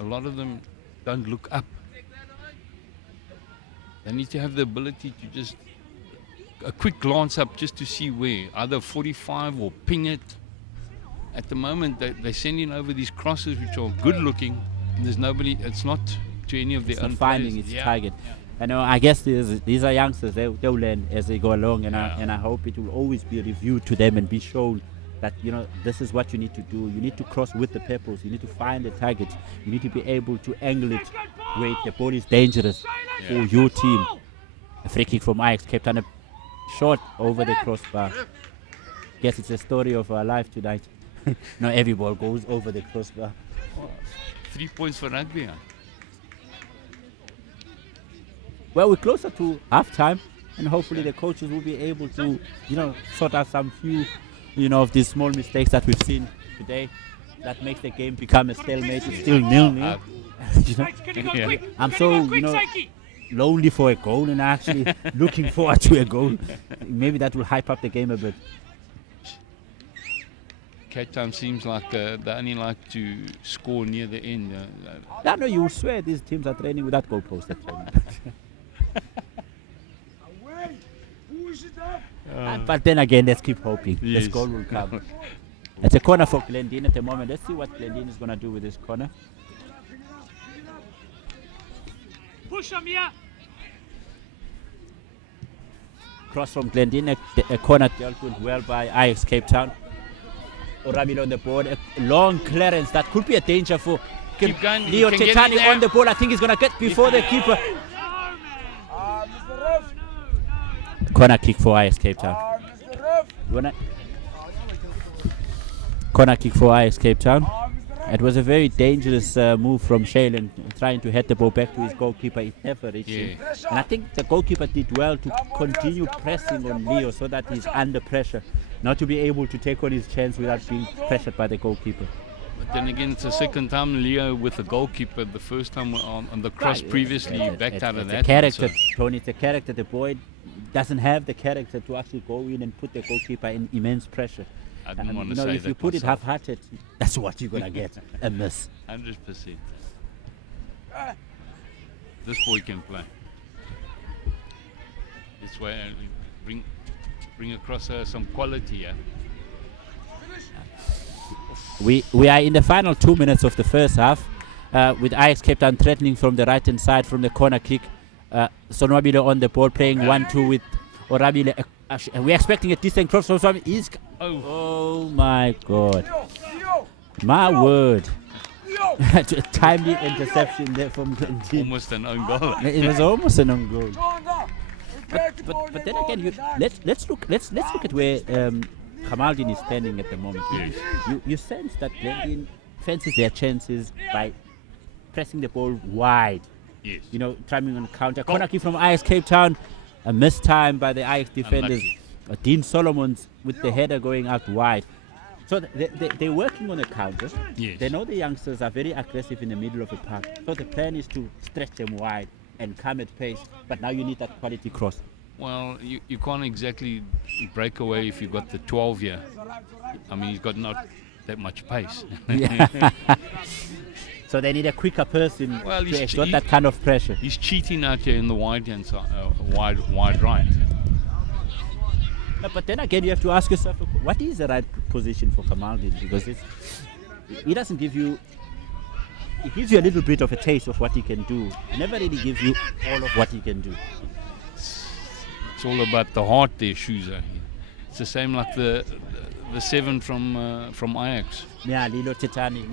a lot of them don't look up. They need to have the ability to just a quick glance up just to see where, either 45 or ping it. At the moment, they're sending over these crosses which are good looking, and there's nobody, it's not to any of their own finding players. its target. I guess these are youngsters. They'll learn as they go along, and I hope it will always be reviewed to them and be shown that this is what you need to do. You need to cross with the purpose. You need to find the target. You need to be able to angle it where the ball is dangerous for your team. A free kick from Ajax Cape Town, a shot over the crossbar. Guess it's a story of our life tonight. Not every ball goes over the crossbar. 3 points for rugby. Well, we're closer to half time, and hopefully the coaches will be able to, sort out some few, of these small mistakes that we've seen today that makes the game become a stalemate. It's still 0-0. I'm so, lonely for a goal and actually looking forward to a goal. Maybe that will hype up the game a bit. Cape Town seems like they only like to score near the end. No, you swear these teams are training without goalposts at training. But then again, let's keep hoping. This goal will come. It's a corner for Glendene at the moment. Let's see what Glendene is going to do with this corner. Push him here. Cross from Glendene, a corner dealt with well by Ajax Cape Town. Orabile on the board, a long clearance that could be a danger for Leo Tetani on the ball. I think he's going to get before the keeper. Corner kick for Ajax Cape Town. Corner kick for Ajax Cape Town. It was a very dangerous move from Shailen, trying to head the ball back to his goalkeeper. It never reached him. And I think the goalkeeper did well to continue pressing on Leo so that he's under pressure, not to be able to take on his chance without being pressured by the goalkeeper. But then again, it's the second time Leo with the goalkeeper. The first time on the cross previously, he backed out of that. It's a character, Tony. It's a character. The boy doesn't have the character to actually go in and put the goalkeeper in immense pressure. I didn't want to you know, say if that you put it myself. half-hearted, that's what you're gonna get, a miss. 100%. This boy can play. This way, bring across some quality. Yeah. We are in the final 2 minutes of the first half, with Ajax Cape Town threatening from the right-hand side from the corner kick. Sonwabile on the ball, playing 1-2 with Orabile. We're expecting a decent cross from Swami. Oh my God. My word. Timely interception there from Glendene. Almost an own goal. It was almost an own goal. But then again, let's look at where Kamaldeen is standing at the moment. Yes. You sense that Glendene fancies their chances by pressing the ball wide. Yes. You know, trying on counter. Corner kick from Ajax Cape Town. A missed time by the Ajax defenders. Dean Solomons with the header going out wide. So they're working on a counter. Yes. They know the youngsters are very aggressive in the middle of the park. So the plan is to stretch them wide and come at pace. But now you need that quality cross. Well, you can't exactly break away if you've got the 12 here. I mean, he's got not that much pace. Yeah. So they need a quicker person Well, to exert that kind of pressure. He's cheating out here in the wide hand side, wide right. No, but then again, you have to ask yourself, what is the right position for Kamaldeen? Because he doesn't give you. He gives you a little bit of a taste of what he can do. He never really gives you all of what he can do. It's all about the heart there, Shuza. It's the same like the 7 from Ajax. Yeah, Lilo Titani.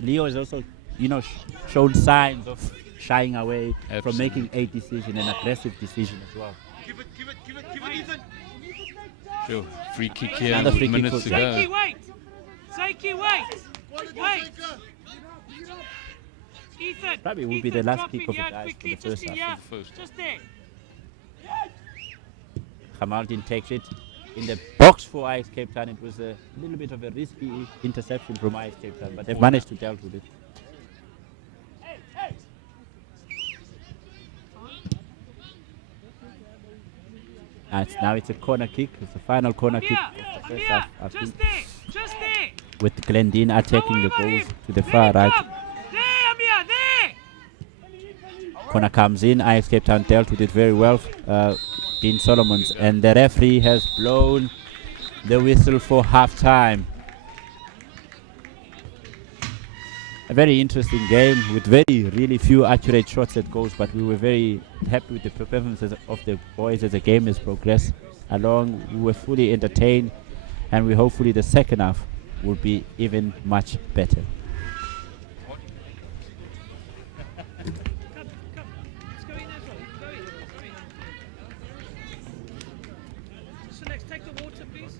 Leo is also, shown signs of shying away from making a decision, an aggressive decision as well. Give it, Ethan. Sure, free kick here, Another free kick minutes for to go. Sakey, wait! Sakey, wait! Ethan! Probably will be the Ethan, last drop kick in of the here guys for quickly, the first just in half. here. First. Just there. Kamaldeen takes it in the box for Ajax Cape Town. It was a little bit of a risky interception from Ajax Cape Town, but they've managed to deal with it. And now it's a corner kick. It's the final corner kick of the first half, I think, Just there! with Glendene attacking the Don't worry goals about to the him. far There, right. come. There, Amir, there! Corner comes in. Ajax Cape Town dealt with it very well. Dean Solomons, and the referee has blown the whistle for half time. A very interesting game with really few accurate shots at goals, but we were very happy with the performances of the boys as the game has progressed along. We were fully entertained, and we hopefully the second half will be even much better. Come. Let's go in as well. Go in. So next, take the water, please.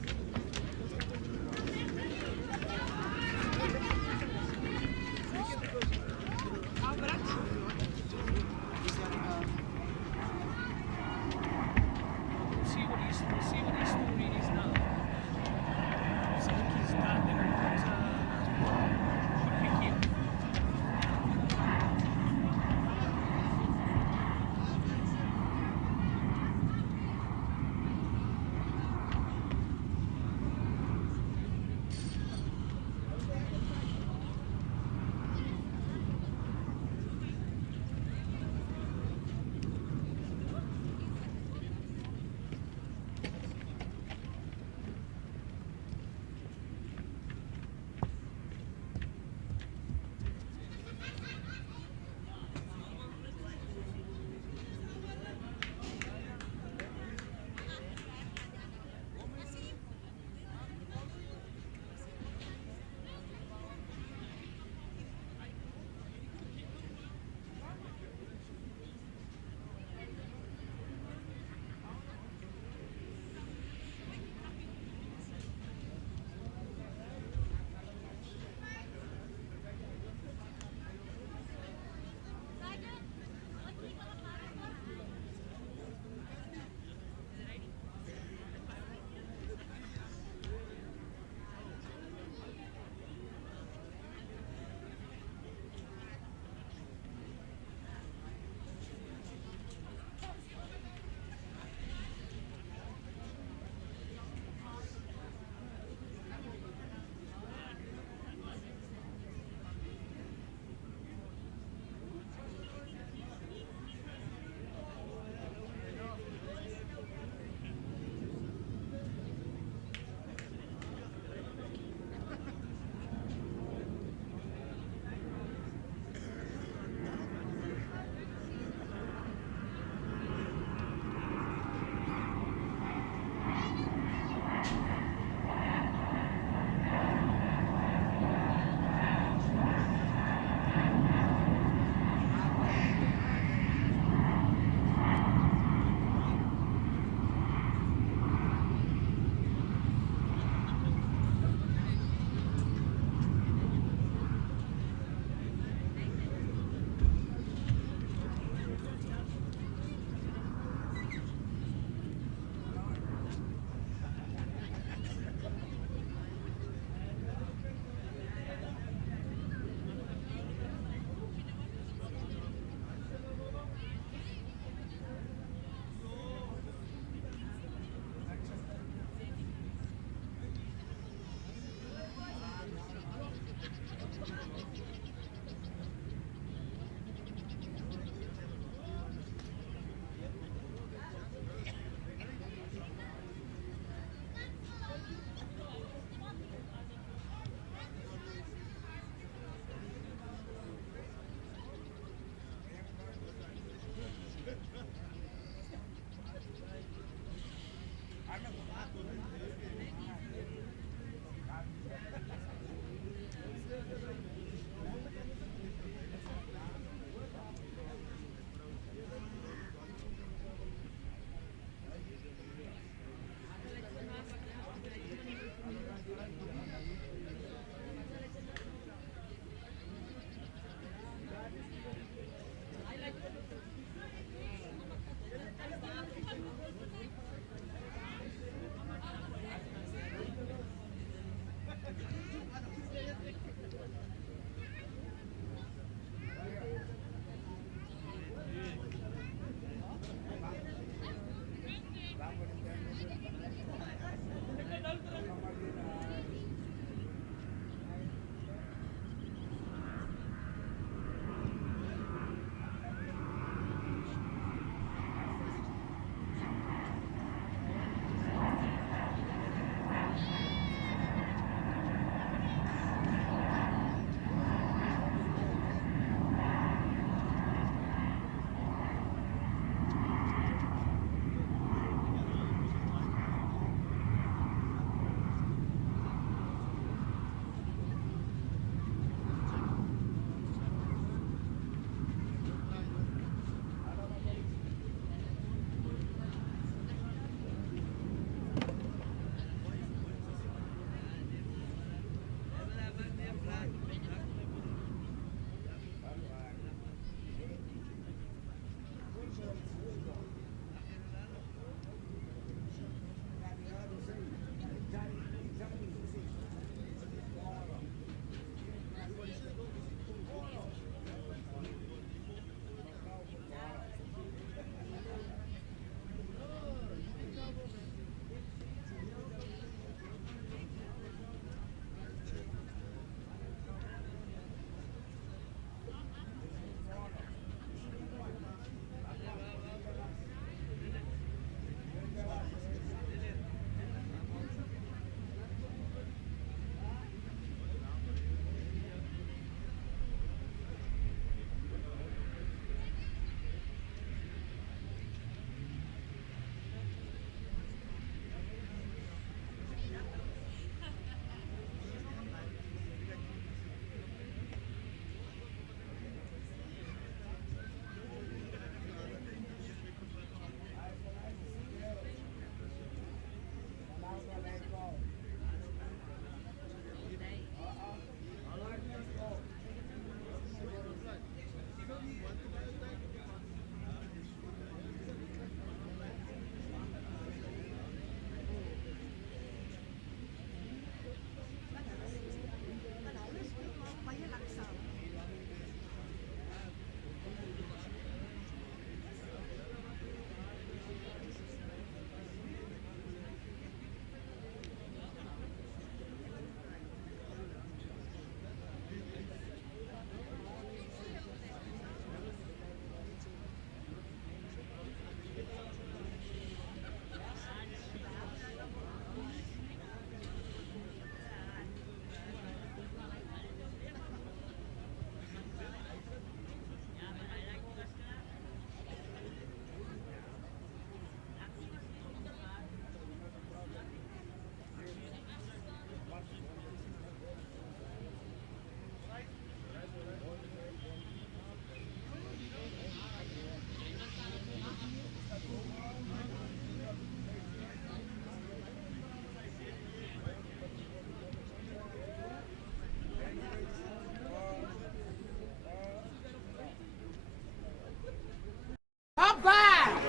See what his story is now. So he's done. They're going to put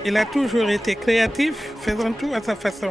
Il a toujours été créatif, faisant tout à sa façon.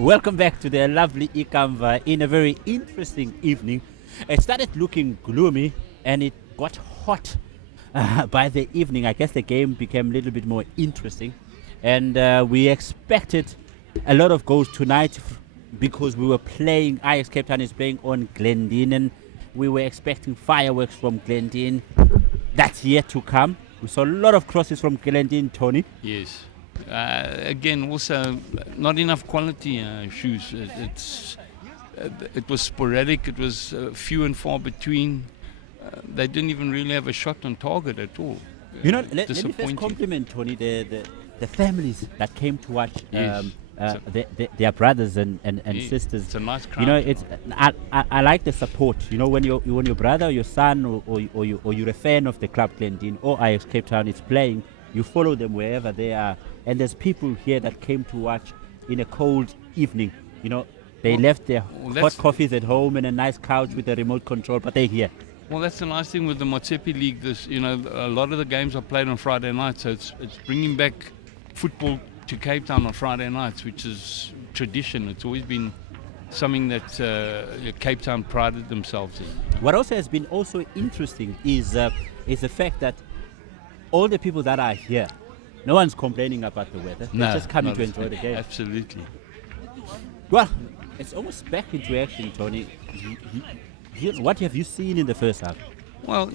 Welcome back to the lovely Ikamva in a very interesting evening. It started looking gloomy and it got hot by the evening. I guess the game became a little bit more interesting, and we expected a lot of goals tonight because we were playing. Ajax Cape Town is playing on Glendene, and we were expecting fireworks from Glendene. That's yet to come. We saw a lot of crosses from Glendene, Tony. Yes. Again, also not enough quality shoes. It was sporadic. It was few and far between. They didn't even really have a shot on target at all. You know, let me first Disappointing. compliment, Tony, the families that came to watch Yes. their brothers and Yeah, sisters. it's a nice crowd. You know, it's I like the support. You know, when your brother, your son, or you're a fan of the club Glendene or Ajax Cape Town is playing, you follow them wherever they are. And there's people here that came to watch in a cold evening. You know, they left their hot that's- coffees at home and a nice couch with a remote control, but they're here. Well, that's the nice thing with the MOTSEPE League. A lot of the games are played on Friday nights, so it's bringing back football to Cape Town on Friday nights, which is tradition. It's always been something that Cape Town prided themselves in. What also has been also interesting is the fact that all the people that are here, no one's complaining about the weather. They're just coming not to at enjoy the all. game. Absolutely. Well, it's almost back into action, Tony. What have you seen in the first half? Well,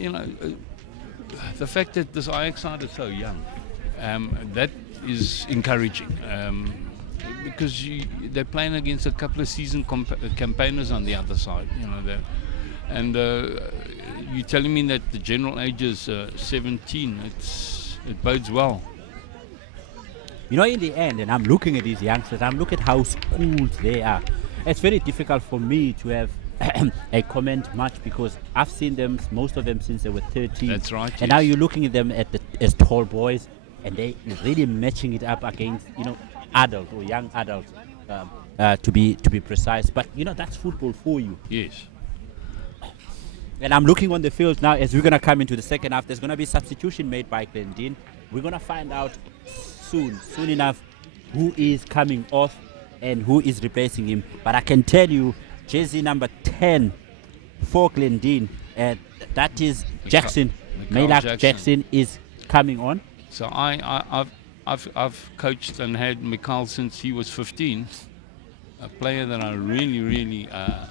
the fact that this Ajax side is so young, that is encouraging. Because they're playing against a couple of seasoned campaigners on the other side, and you're telling me that the general age is 17. It bodes well. You know, in the end, and I'm looking at these youngsters, I'm looking at how schooled they are. It's very difficult for me to have a comment much because I've seen them, most of them, since they were 13. That's right. And now you're looking at them as tall boys, and they really matching it up against, adult or young adults, to be precise. But that's football for you. Yes. And I'm looking on the field now as we're gonna come into the second half. There's gonna be substitution made by Glendene. We're gonna find out soon enough, who is coming off and who is replacing him. But I can tell you, jersey number 10 for Glendene, that is Jackson. Maylak Jackson is coming on. So I've coached and had Mikhail since he was 15. A player that I really I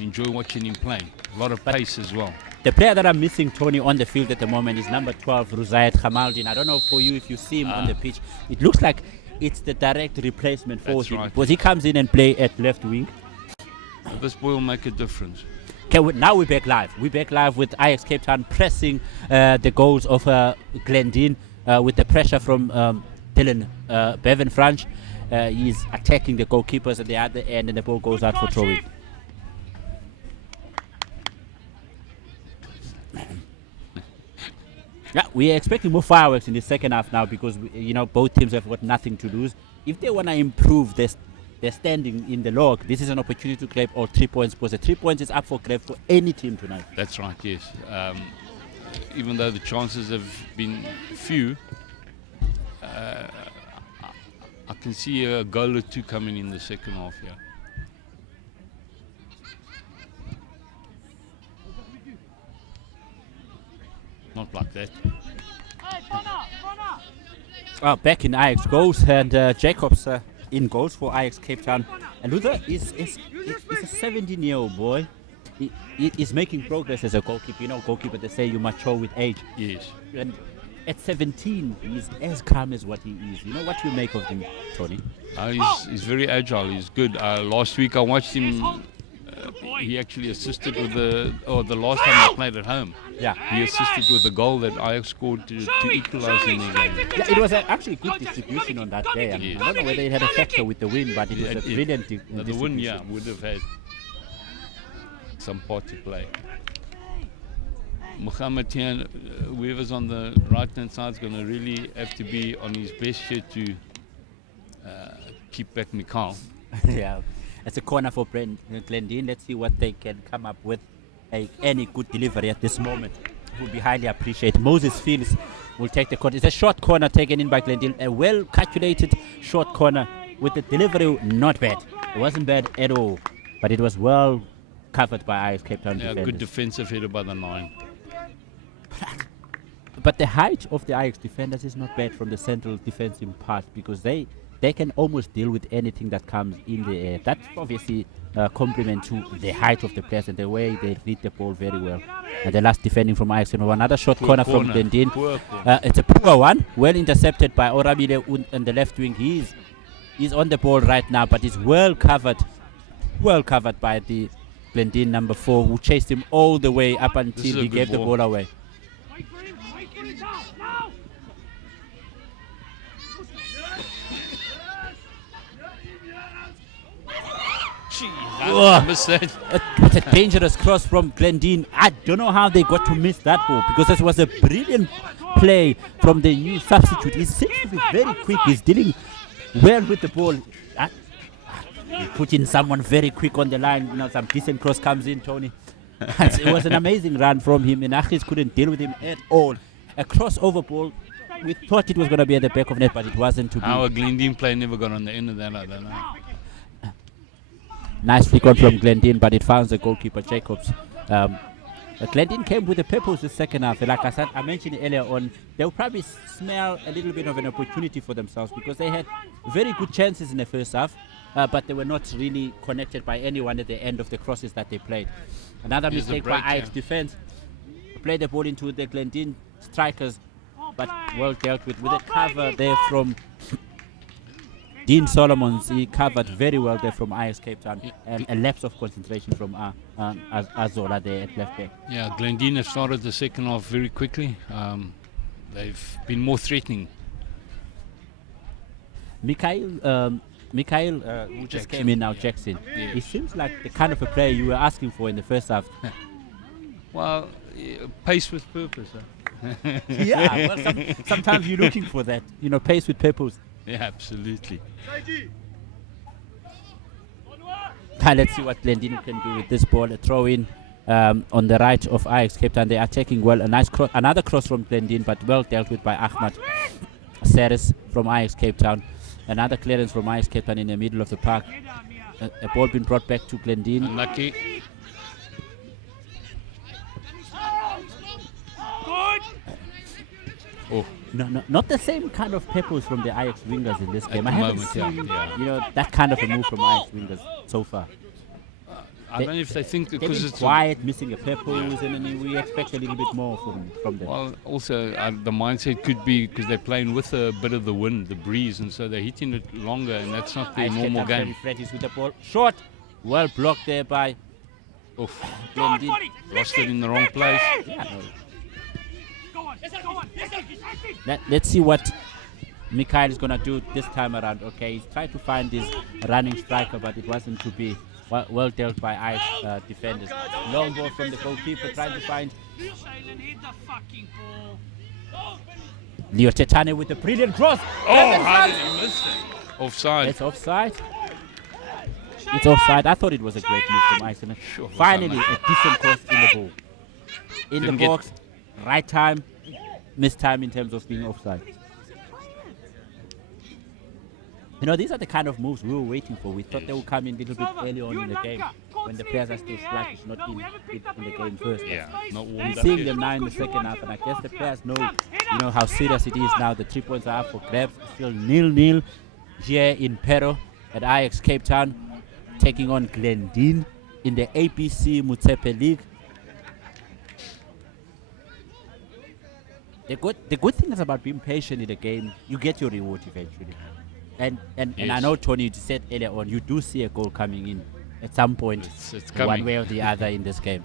enjoy watching him play. A lot of pace as well. The player that I'm missing, Tony, on the field at the moment is number 12, Ruzayat Khamaldin. I don't know for you if you see him on the pitch. It looks like it's the direct replacement for him. Right. Because he comes in and play at left wing. This boy will make a difference. Okay, now we're back live. We're back live with Ajax Cape Town pressing the goals of Glendene with the pressure from Dylan Bevan Franch. He's attacking the goalkeepers at the other end, and the ball goes out for throwing. Yeah, we are expecting more fireworks in the second half now because both teams have got nothing to lose. If they want to improve their standing in the log, this is an opportunity to grab all 3 points because the 3 points is up for grab for any team tonight. That's right, yes. Even though the chances have been few, I can see a goal or two coming in the second half here. Not like that. Back in Ajax goals, and Jacobs in goals for Ajax Cape Town. And Luther is a 17-year-old boy. He is making progress as a goalkeeper. Goalkeeper, they say you mature with age. Yes. And at 17, he's as calm as what he is. You know what you make of him, Tony? He's very agile. He's good. Last week I watched him. He actually assisted with the last time I played at home. Yeah. He assisted with the goal that Ajax scored to equalise in the game. Yeah, it was actually good distribution on that day. I don't know whether it had a factor with the win, but it was a brilliant distribution. The win, yeah, would have had some part to play. Mohammed here, whoever's on the right-hand side is going to really have to be on his best here to keep back Mikhail. Yeah. It's a corner for Glendene. Let's see what they can come up with. Any good delivery at this moment will be highly appreciated. Moses Fields will take the corner. It's a short corner taken in by Glendene. A well-calculated short corner with the delivery not bad. It wasn't bad at all, but it was well covered by Ajax Cape Town defenders. Good defensive header by the 9. But the height of the Ajax defenders is not bad from the central defensive part because they they can almost deal with anything that comes in the air. That's obviously a compliment to the height of the players and the way they read the ball very well. And the last defending from Ajax, another short corner from Glendene. It's a poor one, well intercepted by Orabile on the left wing. He's on the ball right now, but he's well covered by the Glendene number 4, who chased him all the way up until he gave the ball away. It's a dangerous cross from Glendene. I don't know how they got to miss that ball, because this was a brilliant play from the new substitute. He seems to be very quick. He's dealing well with the ball. He put in someone very quick on the line. Some decent cross comes in, Tony. It was an amazing run from him, and Achis couldn't deal with him at all. A crossover ball. We thought it was going to be at the back of net, but it wasn't to be. Our Glendene player never got on the end of that, I don't know. Nice flick on from Glendene, but it found the goalkeeper, Jacobs. Glendene came with the purpose the second half. Like I said, I mentioned earlier on, they'll probably smell a little bit of an opportunity for themselves, because they had very good chances in the first half, but they were not really connected by anyone at the end of the crosses that they played. Another mistake by Ajax defense. Played the ball into the Glendene strikers, but well dealt with a cover there from Dean Solomons. He covered very well there from Ajax Cape Town, and a lapse of concentration from Azola there at left back. Yeah, Glendene have started the second half very quickly. They've been more threatening. Mikhail, who just came in now, Jackson. Yes. He seems like the kind of a player you were asking for in the first half. Well, pace with purpose. Yeah, well, sometimes you're looking for that, pace with purpose. Yeah, absolutely. Let's see what Glendene can do with this ball. A throw in on the right of Ajax Cape Town. They are taking well. A nice another cross from Glendene, but well dealt with by Ahmad Seres from Ajax Cape Town. Another clearance from Ajax Cape Town in the middle of the park. A ball being brought back to Glendene. Unlucky. Oh, no, not the same kind of purpose from the Ajax wingers in this game. I haven't seen, that kind of a move from Ajax wingers so far. I don't know if they think because it's quiet, missing a purpose, and then we expect a little bit more from them. Well, also the mindset could be because they're playing with a bit of the wind, the breeze, and so they're hitting it longer, and that's not their normal game. Freddy's with the ball, short, well blocked there by. Lost it in the wrong place. Yeah, let's see what Mikhail is going to do this time around. Okay, he's tried to find his running striker, but it wasn't to be. Well dealt by Ajax defenders. Long ball from the goalkeeper, trying to find Leo Tetane with a brilliant cross. How did he miss it? Offside. It's offside. It's offside. I thought it was a great move from Ajax. Finally, a decent cross in the ball. In the box, right time, missed time in terms of being offside. These are the kind of moves we were waiting for. We thought they would come in a little bit early on in the game, when the players are still sluggish, not in the game first. Yeah, not warmed We're up seeing yet. them now in the second half, and I guess the players know, how serious it is now. The 3 points are up for grabs. Still 0-0 here in Pero at Ajax Cape Town, taking on Glendene in the ABC MOTSEPE League. The good thing is about being patient in the game, you get your reward eventually. And I know, Tony, you said earlier on, you do see a goal coming in at some point, It's one coming. way or the other in this game.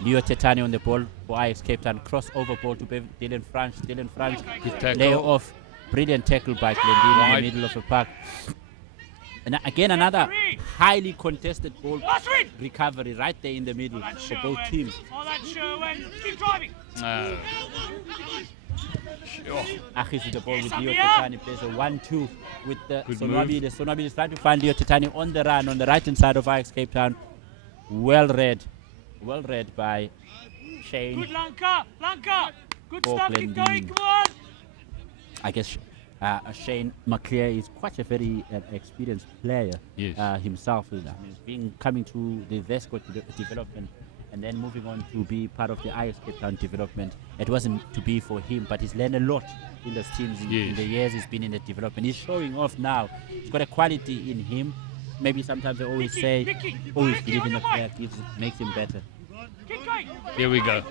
Leo Tetane on the ball for Ajax Cape Town. Crossover ball to Dylan Franch. Dylan Franch, Good tackle. lay off. Brilliant tackle by Glendene in the middle of the park. And again, another highly contested ball recovery right there in the middle for both teams. Keep driving. Achis with the ball with Leo Tetane, plays a 1-2 with the Good Sonwabile. Sonwabile is trying to find Leo Tetane on the run on the right hand side of Ajax Cape Town. Well read by Shane. Good Lanka. Good For stuff. Keep Glendene. going. Come on. I guess Shane McClear is quite a very experienced player Yes. himself. He's coming to the Vesco development and then moving on to be part of the Ajax Cape Town development. It wasn't to be for him, but he's learned a lot in those teams in the years he's been in the development. He's showing off now. He's got a quality in him. Maybe sometimes I always say, always believe in the player, makes him better. Here we go.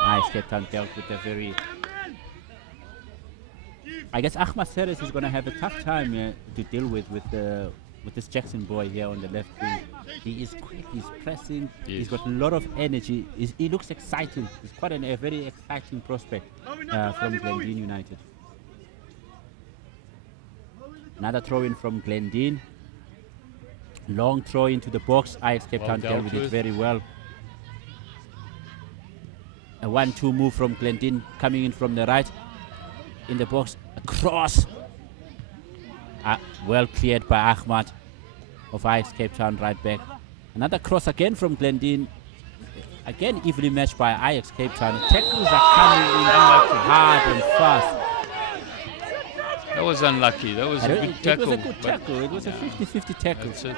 Nice Cape Town dealt with a very... I guess Ahmad Seres is going to have a tough time to deal with this Jackson boy here on the left wing. He is quick, he's pressing, he's got a lot of energy. He looks exciting. He's quite a very exciting prospect from Glendene United. Another throw in from Glendene. Long throw into the box. Ajax Cape Town dealt with it very well. A 1-2 move from Glendene coming in from the right. In the box, a cross. Well cleared by Ahmad of Ajax Cape Town right back. Another cross again from Glendene. Again evenly matched by Ajax Cape Town. Tackles are coming in hard and fast. That was unlucky. That was a good tackle. It was a good tackle. It was a 50-50 tackle. That's it.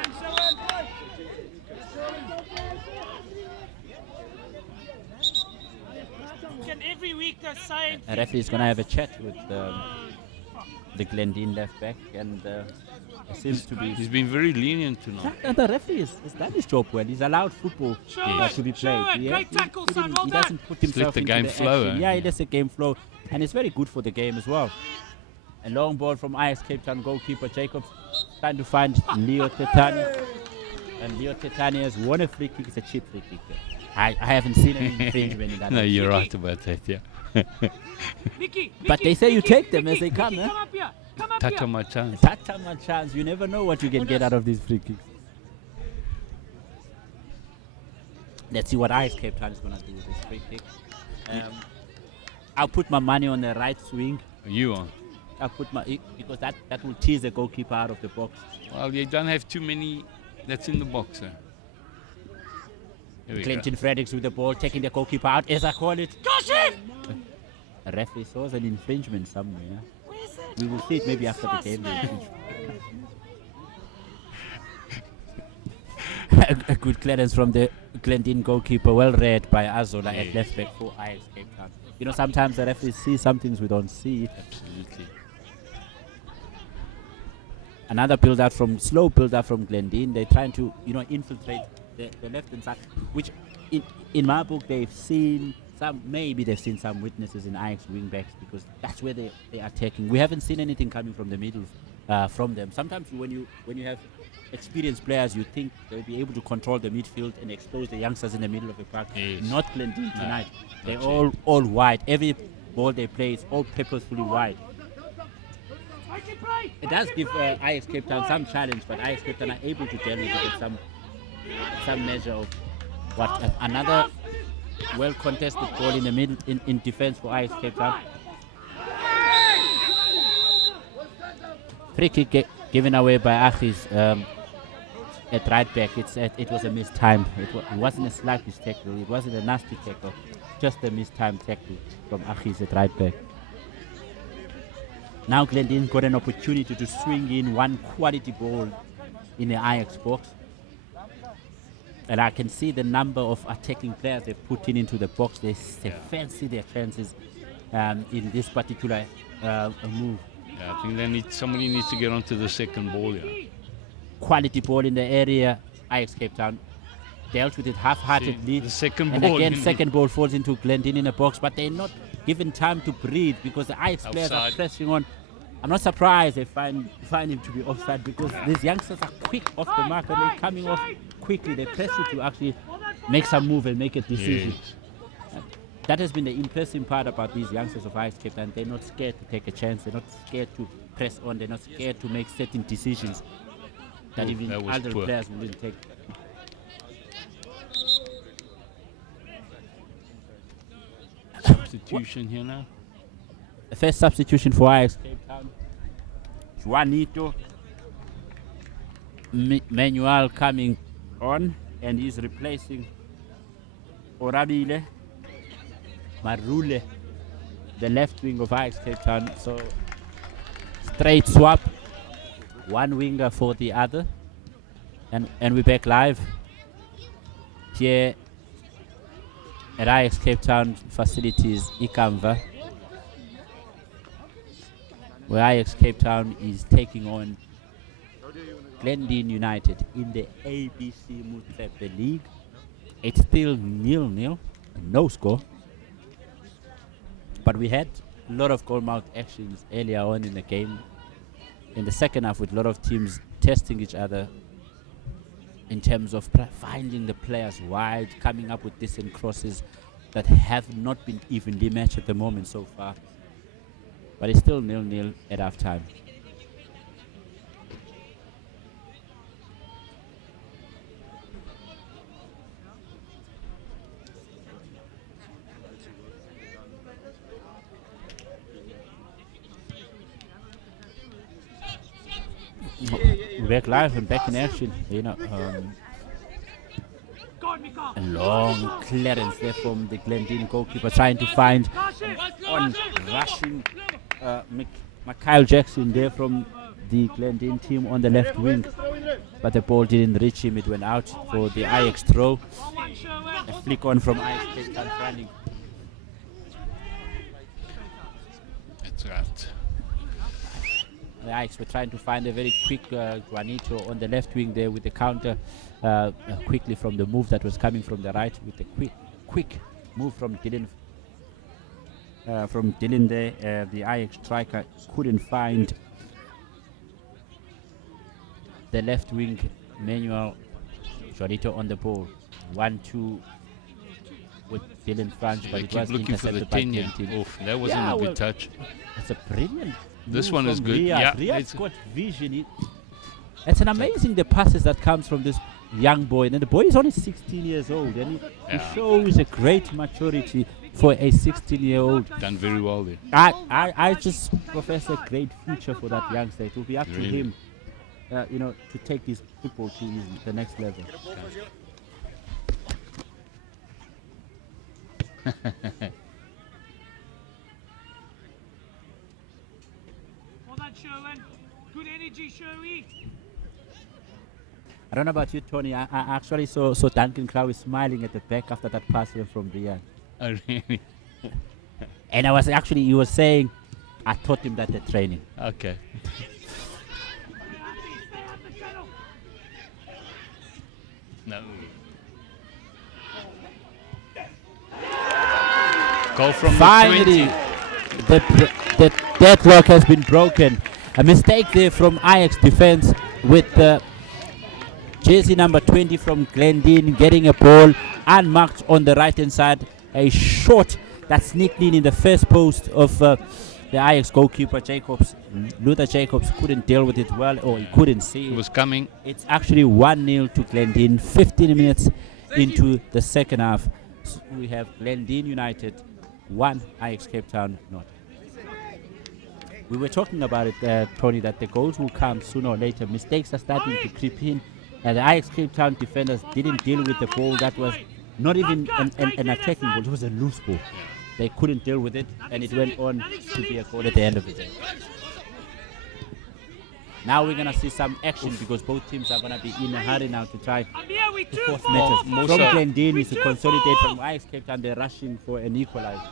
Every week they're saying A referee is going to have a chat with the Glendene left back, and it seems to be... He's been very lenient tonight. The referee has done his job well. He's allowed football to be played. Great tackle, son. Well he done. doesn't put himself the into game the flow, action. Yeah, he lets the game flow, and it's very good for the game as well. A long ball from Ajax Cape Town goalkeeper Jacobs, trying to find Leo Tetani, and Leo Tetani has won a free kick. It's a cheap free kick. I haven't seen any infringement in that. No, you're right about that, yeah. But they say you take them as they come, eh? Come up here. Come up Tata here. my chance. Tata my chance. You never know what you can get out of these free kicks. Let's see what Ajax Cape Town is going to do with this free kick. I'll put my money on the right swing. You on? I'll put because that will tease the goalkeeper out of the box. Well, you don't have too many that's in the box. Here we Clinton Fredericks with the ball, taking the goalkeeper out, as I call it. Gosh, him! A referee saw an infringement somewhere. We will see it maybe after the game. A good clearance from the Glendene goalkeeper, well read by Azola at left back for Ajax Cape Town. You know, sometimes the referees see some things we don't see. Absolutely. Another slow build-up from Glendene. They're trying to, infiltrate the left hand side, which in my book they've seen some witnesses in Ajax wing backs, because that's where they are attacking. We haven't seen anything coming from the middle from them. Sometimes when you have experienced players, you think they'll be able to control the midfield and expose the youngsters in the middle of the park. Yes. Not Glendene tonight. They're all wide. Every ball they play is all purposefully wide. It does give Ajax Cape Town some challenge, but Ajax Cape Town are able to deal with it with some measure of what another well contested ball in the middle in defense for Ajax Cape Town. Free kick given away by Achis at right back. It was a missed time. It wasn't a sluggish tackle. It wasn't a nasty tackle. Just a missed time tackle from Achis at right back. Now Glendene got an opportunity to swing in one quality ball in the Ajax box. And I can see the number of attacking players they put into the box. They fancy their chances in this particular move. Yeah, I think somebody needs to get onto the second ball. Yeah. Quality ball in the area. Ajax Cape Town dealt with it half-heartedly. The second and ball. Again, second ball falls into Glendene in the box, but they're not given time to breathe because the Ajax players are pressing on. I'm not surprised they find him to be offside, because these youngsters are quick off the mark and they're coming off quickly. They press you to actually make some move and make a decision. Yes. That has been the impressive part about these youngsters of Ajax Cape Town. They're not scared to take a chance. They're not scared to press on. They're not scared to make certain decisions that even other players wouldn't take. Substitution here now. The first substitution for Ajax Cape Town. Juanito Manuel coming on, and he's replacing Orabile Marule, the left wing of Ajax Cape Town. So straight swap, one winger for the other. And we're back live here at Ajax Cape Town facilities, Ikamva, where Ajax Cape Town is taking on Glendene United in the ABC MOTSEPE League. It's still 0-0, no score. But we had a lot of goal-mouth actions earlier on in the game, in the second half, with a lot of teams testing each other in terms of finding the players wide, coming up with decent crosses that have not been evenly matched at the moment so far. But it's still 0-0 at half time. We're back live and back in action. You know, a long clearance there from the Glendene goalkeeper, trying to find on rushing Mikhail Jackson there from the Glendene team on the left wing, but the ball didn't reach him. It went out for the Ajax throw. A flick on from Ajax Cape Town running. That's right. The Ajax were trying to find a very quick Juanito on the left wing there with the counter quickly from the move that was coming from the right, with a quick move from Dylan. There, the Ajax striker couldn't find the left wing Manuel Juanito on the ball. 1-2 with Dylan Franch, but it was looking for the intercepted by 10. Oof, that wasn't a good touch. It's a brilliant. This one is good. Riyadh. Yeah, Riyadh's got vision. It's an amazing the passes that comes from this young boy, and the boy is only 16 years old, and he shows a great maturity for a 16-year-old. Done very well there. I just profess a great future for that youngster. It will be up to him, to take his football to the next level. Good energy, Sherwin. I don't know about you, Tony. I actually saw Duncan Crowe smiling at the back after that pass here from Riyadh. Oh, really? And he was saying, I taught him that at training. Okay. No. Goal from finally, the deadlock has been broken. A mistake there from Ajax defense with jersey number 20 from Glendene getting a ball unmarked on the right hand side. A shot that sneaked in the first post of the Ajax goalkeeper Jacobs. Luther Jacobs couldn't deal with it well, or he couldn't see it. It was coming. It's actually 1-0 to Glendene, 15 minutes into the second half. So we have Glendene United 1, Ajax Cape Town not. We were talking about it, Tony, that the goals will come sooner or later. Mistakes are starting to creep in. And the Ajax Cape Town defenders didn't deal with the ball. That was not even an attacking ball. It was a loose ball. They couldn't deal with it, and it went on to be a goal at the end of it. Now we're going to see some action because both teams are going to be in a hurry now to try to force matters. From Glendene is to consolidate. From Ajax Cape Town, they're rushing for an equalizer.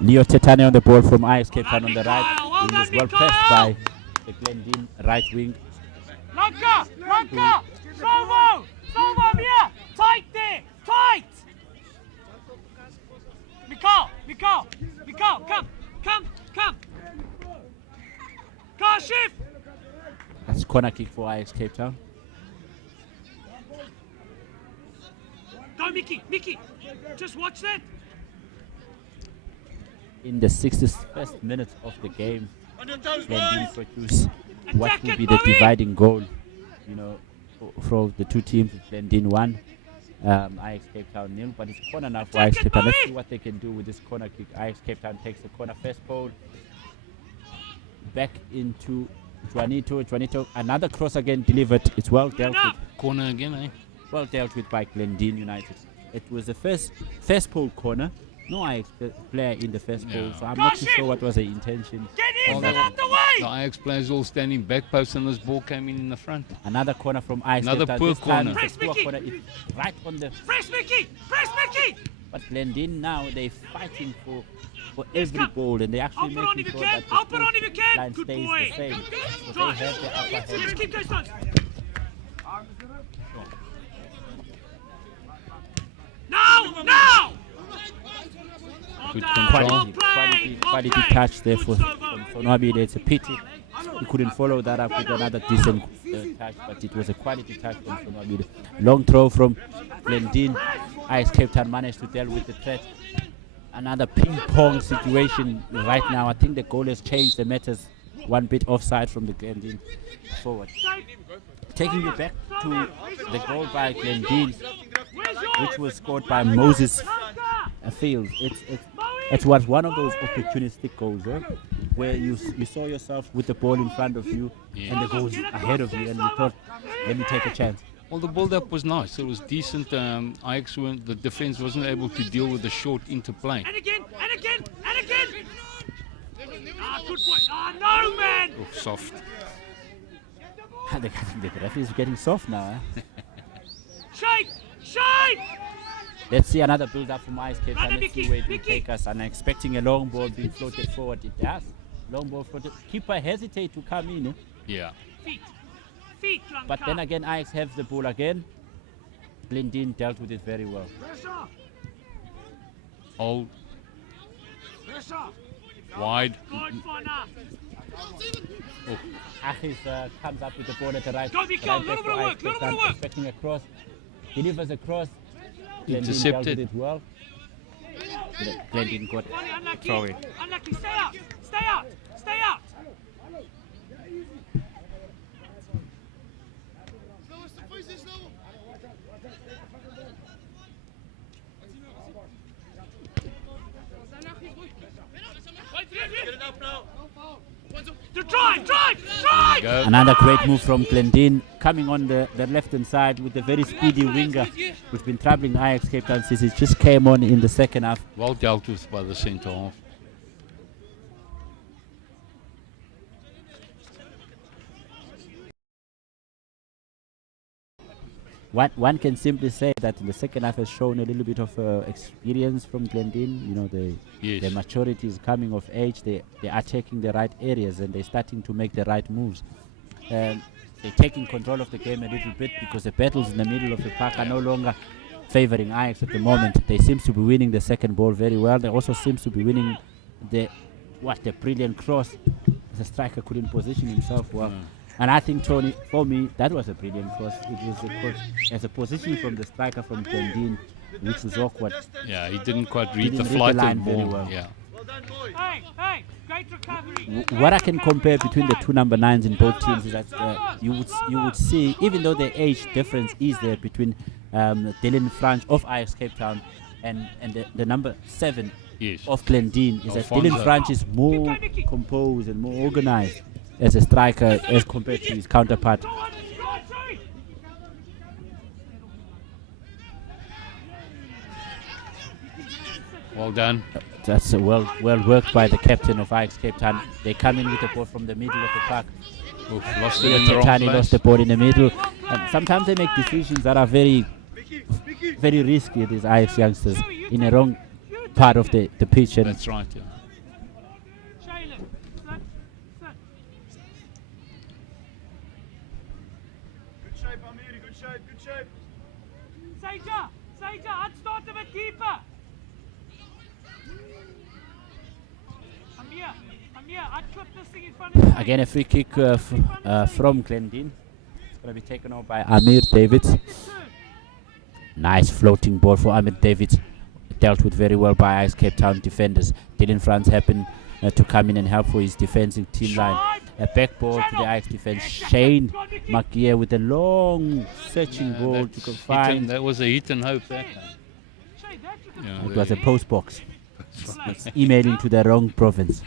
Leo Tetane on the ball from Ajax Cape Town on the right. He is well pressed by the Glendene right wing. Lanka! Salvo, here! Tight there! Tight! Mikhail, come! Kashif! That's corner kick for Ajax Cape Town. Go, Mickey! Just watch that! In the 61st minute of the game, Glendene produce what will be the dividing goal, for the two teams. Glendene 1, Ajax Cape Town 0, but it's corner now for Ajax Cape Town. Let's see what they can do with this corner kick. Ajax Cape Town takes the corner, first ball back into Juanito. Another cross again delivered. It's well dealt with. Corner again, eh? Well dealt with by Glendene United. It was the first pole corner, no Ajax player in the first goal, Yeah. so I'm not too sure what was the intention. Get in, Well, get the- out the way! The Ajax players all standing back post and this ball came in the front. Another corner from Ajax. Another Cape Town. poor This time corner. it's a poor corner. It's right on the. Press Mickey! Press Mickey! But Glendene now they're fighting for every goal, and they I'll actually put on making if you sure can. that the I'll put on if you can. line Good stays boy. the same. So Drive. they have the upper Just hand. keep those stones. Now! Now! Well Good done. control. Well played. Well Quality played. touch there for Good servo. Sonwabile. It's a pity he couldn't follow that up with another decent touch, but it was a quality touch from Sonwabile. Long throw from Glendene. Ajax Cape Town managed to deal with the threat. Another ping-pong situation right now. I think the goal has changed the matters one bit offside from the Glendene forward. Taking you back to the goal by Glendene, which was scored by Moses Fields. It was one of those opportunistic goals, where you saw yourself with the ball in front of you and the goals ahead of you, and you thought, let me take a chance. Well, the build-up was nice. It was decent. Ajax, the defense wasn't able to deal with the short interplay. And again, and again, and again. Ah, good point. Ah, no, man. Oh, soft. The referee is getting soft now. Shake, shake. Let's see another build-up from Ajax Cape Town. Run it, Let's see Mickey, where it will Mickey. take us. I'm expecting a long ball being floated forward. It does. Long ball floated. Keeper hesitate to come in. Yeah. Feet, feet, But then again, Ajax have the ball again. Glendene dealt with it very well. Hold. Wide. Good for now. Achis comes up with the ball at the right. Go, Miko, right little back bit for of Ajax work, Cape little bit Town, of work. expecting a cross. Delivers a cross. Glendene dealt Intercepted. with it well. Glendene got Funny, unlucky. throw it. Unlucky. Stay out. Stay out. Stay out. Drive, drive, drive! Go. Another great move from Glendene, coming on the left-hand side with a very speedy winger, who's been troubling Ajax Cape Town since it just came on in the second half. Well dealt with by the centre half. One can simply say that the second half has shown a little bit of experience from Glendene. You know, Yes. their maturity is coming of age. They are taking the right areas and they're starting to make the right moves. They're taking control of the game a little bit because the battles in the middle of the park are no longer favoring Ajax at the moment. They seem to be winning the second ball very well. They also seem to be winning the brilliant cross. The striker couldn't position himself well. And I think, Tony, for me, that was a brilliant cross. It was as a position from the striker from Glendene, which was awkward. Yeah, he didn't quite read Didn't the read the flight of line the very ball. well. Yeah. Hey, hey, great recovery. What I can compare between the two number 9s in both teams is that you would see, even though the age difference is there between Dylan Franch of Ajax Cape Town and the number 7 Yes. of Glendene, is that Alfonso. Dylan Franch is more composed and more organized as a striker as compared to his counterpart. Well done. That's well worked by the captain of Ajax Cape Town. They come in with the ball from the middle of the park. Oof, lost it in the Cape wrong Town place. lost the ball in the middle. And sometimes they make decisions that are very, very risky, these Ajax youngsters, in a wrong part of the pitch. And That's right. Yeah. Shaylen, sit, sit. Good shape, Amiri, good shape, good shape. Seja, I'd start a bit deeper. Amir, I'd clip this thing in front of you. again, a free kick from Glendene. It's going to be taken over by Amir Davids. Nice floating ball for Amir Davids. Dealt with very well by Ajax Cape Town defenders. Dylan France happened to come in and help for his defensive team line. A back ball to the Ajax defense. Shane Makia with a long searching ball to That's find. hit and- that was a hit and hope. That. Shay, that you can Yeah, It was a there- post box. Emailed into the wrong province.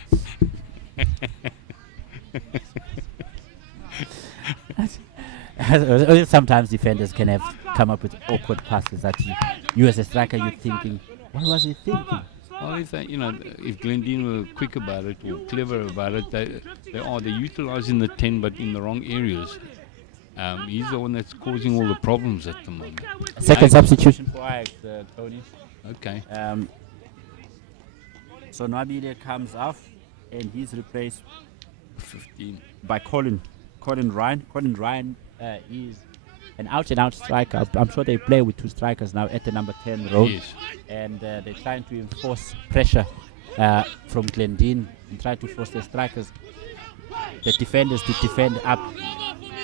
Sometimes defenders can have come up with awkward passes that you as a striker you're thinking, what was he thinking? slow Well, if they, if Glendene were quick about it or clever about it, they're utilising the 10 but in the wrong areas. He's the one that's causing all the problems at the moment. Second substitution for Ajax, Tony. Okay. So Nwabile comes off, and he's replaced 15. by Colin Ryan. Colin Ryan is an out-and-out striker. I'm sure they play with two strikers now at the number 10 role. Yes. And they're trying to enforce pressure from Glendene and try to force the strikers, the defenders, to defend up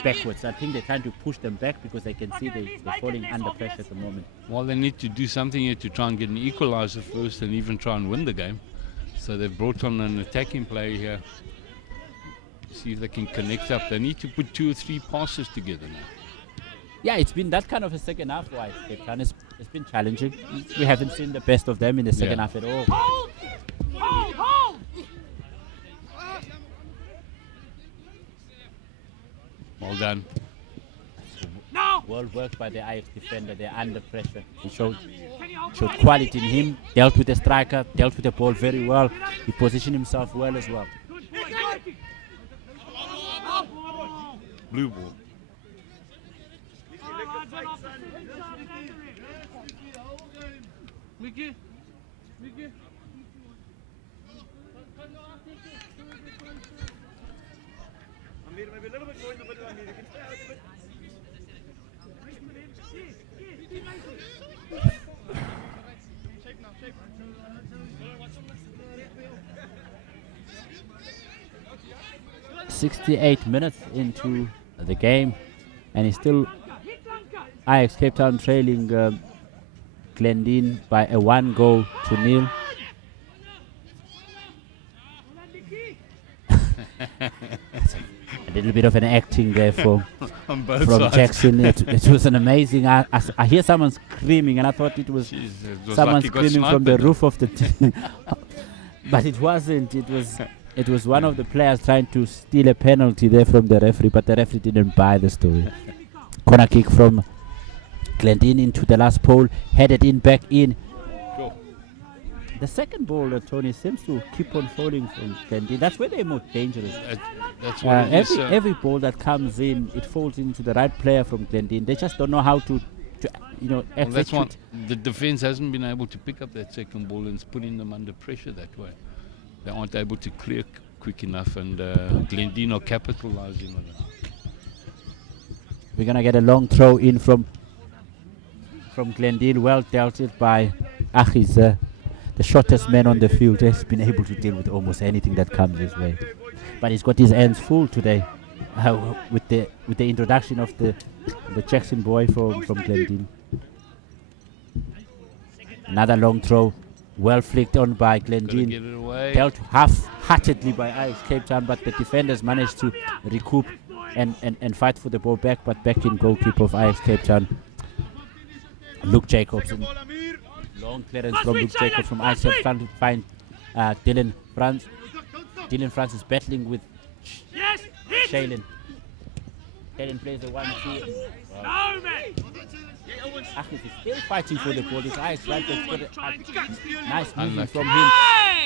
backwards. I think they're trying to push them back because they can see they're falling under pressure at the moment. Well, they need to do something here to try and get an equaliser first and even try and win the game. So they've brought on an attacking player here. See if they can connect up. They need to put 2 or 3 passes together now. Yeah, it's been that kind of a second half for Cape Town. It's been challenging. We haven't seen the best of them in the second half at all. Hold! Hold! Hold! Well done. Now! Well worked by the Ajax defender. They're under pressure. He showed Can you hold quality in him. Dealt with the striker. Dealt with the ball very well. He positioned himself well as well. Good boy, good. Blue ball. Mickey? Mickey? 68 minutes into the game, and it's still Ajax Cape Town trailing Glendene by a 1-0. A little bit of an acting there from Jackson. It was an amazing. I hear someone screaming, and I thought it was someone like screaming from the roof of the but it wasn't. It was one of the players trying to steal a penalty there from the referee, but the referee didn't buy the story. Corner kick from Glendene into the last pole, headed in, back in. Cool. The second ball, Tony, seems to keep on falling from Glendene. That's where they're more dangerous. That's what it is. Every ball that comes in, it falls into the right player from Glendene. They just don't know how to Well, that's execute. what the defense hasn't been able to pick up that second ball, and it's putting them under pressure that way. They aren't able to clear quick enough, and Glendene are capitalizing on it. We're gonna get a long throw in from Glendene. Well dealt with by Achiz, the shortest man on the field. Has been able to deal with almost anything that comes his way, but he's got his hands full today with the introduction of the Jackson boy from Glendene. Another long throw, well flicked on by Gotta Glendene. get it away. Dealt half-heartedly by Ajax Cape Town, but the defenders managed to recoup and fight for the ball back, but back in goalkeeper of Ajax Cape Town, Luke Jacobson. Long clearance from Luke Jacobs from Ajax, trying to find Dylan Franz. Dylan Franz is battling with Shaylin. Shaylin plays the 1-2. No, man! Achiz is still fighting for the ball. His eyes right there. Nice movement Unlucky. from him.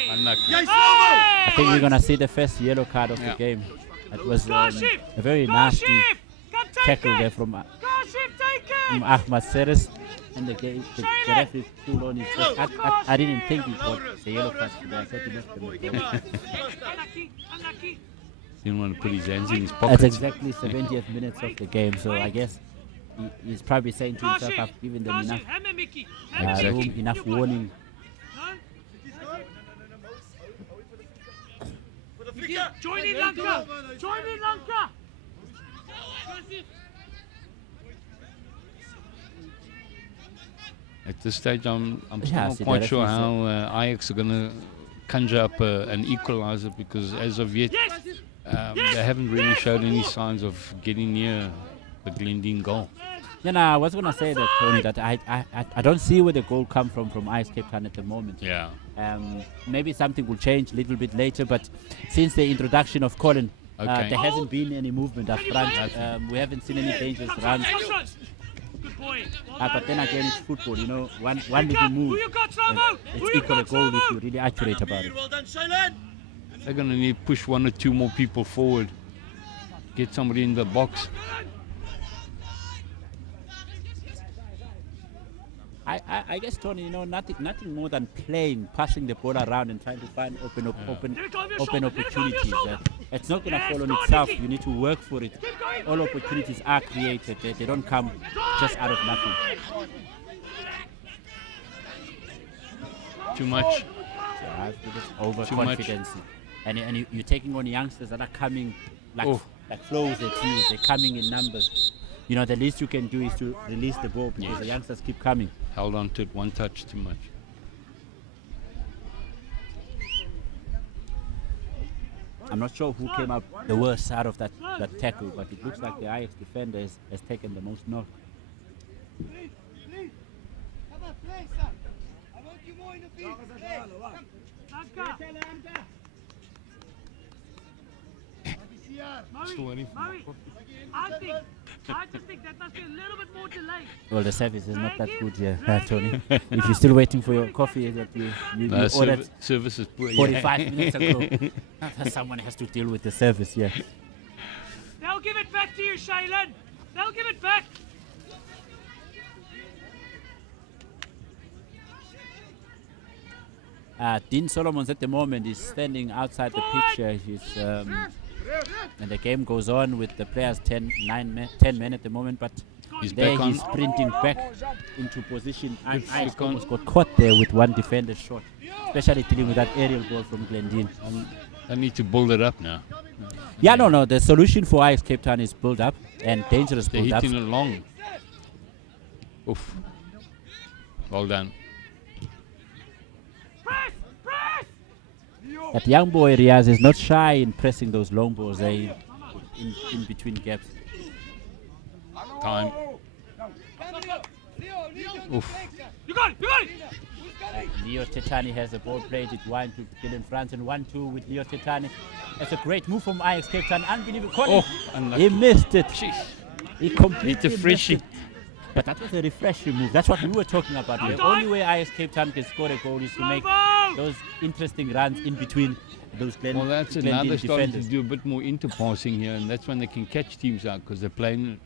Unlucky. I think we're gonna see the first yellow card of the game. That was a very nasty tackle there from Ahmad Seres, and the referee pulled on his chest. I didn't think he got the yellow card today. I thought he missed them. Didn't want to put his hands in his That's pockets. exactly 70th minutes of the game, so I guess he's probably saying to himself, I've given them enough room, enough warning. Join in, Lanka! Join in, Lanka! At this stage, I'm still Yeah, not see, quite the sure referee's how Ajax are going to conjure up an equaliser, because as of yet, they haven't really showed any signs of getting near the Glendene goal. Yeah, I was gonna say that, Tony, that I don't see where the goal come from Ajax Cape Town at the moment. Yeah. Maybe something will change a little bit later, but since the introduction of Colin, Okay. there hasn't been any movement up front. We haven't seen any dangerous runs. boy. But then again, it's football. You know, one little Who move, you got, and Slomo? Who it's you equal a got, goal if Slomo? you're really accurate about it. They're going to need to push 1 or 2 more people forward. Get somebody in the box. I guess, Tony, you know, nothing more than playing, passing the ball around and trying to find open opportunities. It's not going to fall on itself. You need to work for it. All opportunities are created. They don't come just out of nothing. Too much. Overconfidence. And you're taking on youngsters that are coming like flows at you. They're coming in numbers. You know, the least you can do is to release the ball because the youngsters keep coming. Held on to it 1 touch too much. I'm not sure who came up the worst out of that tackle, but it looks like the Ajax defender has taken the most knock. Murray, I just think that must be a little bit more delayed. Well, the service is not that good here, Tony. If you're still waiting for your coffee that you ordered Service is poor. 45 minutes ago, someone has to deal with the service, yeah. They'll give it back to you, Shaylan. They'll give it back. Dean Solomons at the moment is standing outside the pitch. And the game goes on with the players 10 men at the moment, but He's sprinting back into position. And I almost got caught there with one defender shot, especially dealing with that aerial ball from Glendene. I need to build it up now. Yeah, no. The solution for Ajax Cape Town is build up and dangerous They're build up. hitting it long. Oof. Well done. That young boy Riaz is not shy in pressing those long balls in between gaps. Time. Oof. You got it. Leo Tetani has the ball played. It wide to Dylan France and 1-2 with Leo Tetani. That's a great move from Ajax Cape Town. Unbelievable. Oh, unlucky. He missed it. Jeez. He completely Need to missed freshie. it. But that was a refreshing move. That's what we were talking about. The only way Ajax Cape Town can score a goal is to make those interesting runs in between those Well, that's Glendene another starting to defenders. do a bit more interpassing here, and that's when they can catch teams out because they're playing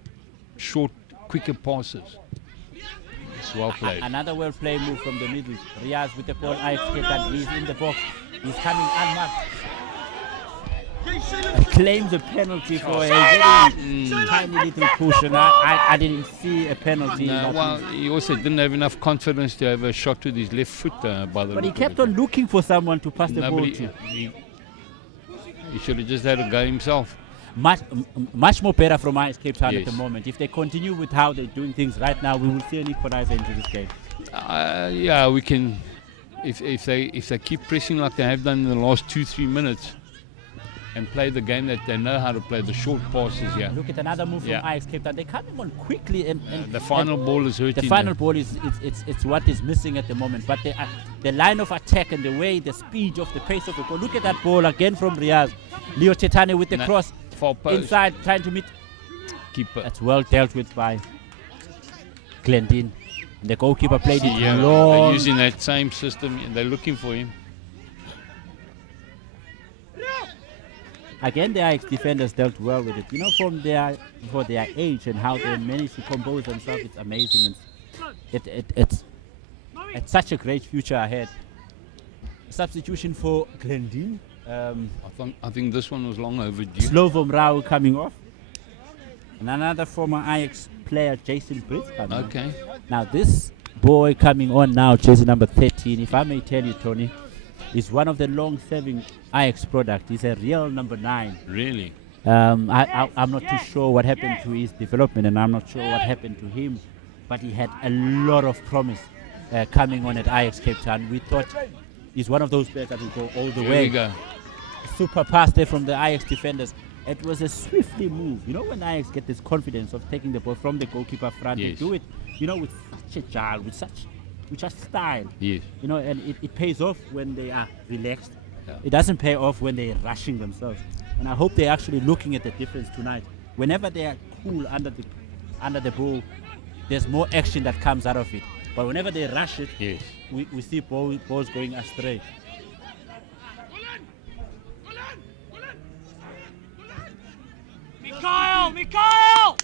short, quicker passes. It's well played. Another well-played move from the middle. Riaz with the ball. Ajax Cape Town. He's in the box. He's coming unmarked. Claims a penalty for a very tiny little push, and I didn't see a penalty. No, well, he also didn't have enough confidence to have a shot with his left foot by the But he look of kept it. on looking for someone to pass the ball Nobody, to. he should have just had a go himself. Much more better from Ajax Cape Town at the Yes. moment. If they continue with how they're doing things right now, we will see an equalizer into this game. Yeah, we can. If they keep pressing like they have done in the last 2-3 minutes, and play the game that they know how to play, the short passes. Yeah. Look at another move from Ajax Cape Town. They're coming on quickly, and The final ball is hurting. the final them. ball is it's what is missing at the moment. But the line of attack and the way, the speed of the pace of the ball. Look at that ball again from Riaz. Leo Tetane with the cross Far post. inside, trying to meet. Keeper. That's well dealt with by Glendene. And the goalkeeper played it Yeah, long. they're using that same system, and they're looking for him. Again, the Ajax defenders dealt well with it. You know, for their age and how they managed to compose themselves, it's amazing. It's such a great future ahead. Substitution for Glendene. I think this one was long overdue. Slovo Mrau coming off. And another former Ajax player, Jason Brits, coming on. Okay. Now this boy coming on now, jersey number 13, if I may tell you, Tony, is one of the long-serving Ajax product. He's a real number 9. Really? I'm not too sure what happened to his development, and I'm not sure what happened to him, but he had a lot of promise coming on at Ajax Cape Town. We thought he's one of those players that will go all the Here way. we go. Super pass there from the Ajax defenders. It was a swiftly move. You know, when Ajax get this confidence of taking the ball from the goalkeeper front, they Yes. do it, you know, with such agile, with such style. Yes. You know, and it pays off when they are relaxed. Yeah. It doesn't pay off when they're rushing themselves. And I hope they're actually looking at the difference tonight. Whenever they are cool under the ball, there's more action that comes out of it. But whenever they rush it, Yes. we see balls going astray. Mikhail!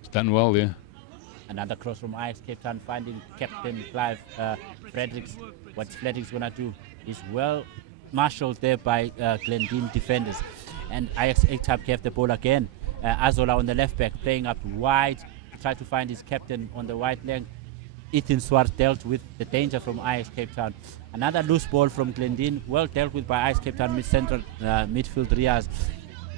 It's done well there. Another cross from Ajax Cape Town, finding Captain Clive Fredericks. What Fredericks gonna do is well marshaled there by Glendene defenders. And Ajax Cape Town have the ball again. Azola on the left back, playing up wide, try to find his captain on the right leg. Ethan Swart dealt with the danger from Ajax Cape Town. Another loose ball from Glendene, well dealt with by Ajax Cape Town mid-central midfield Riaz.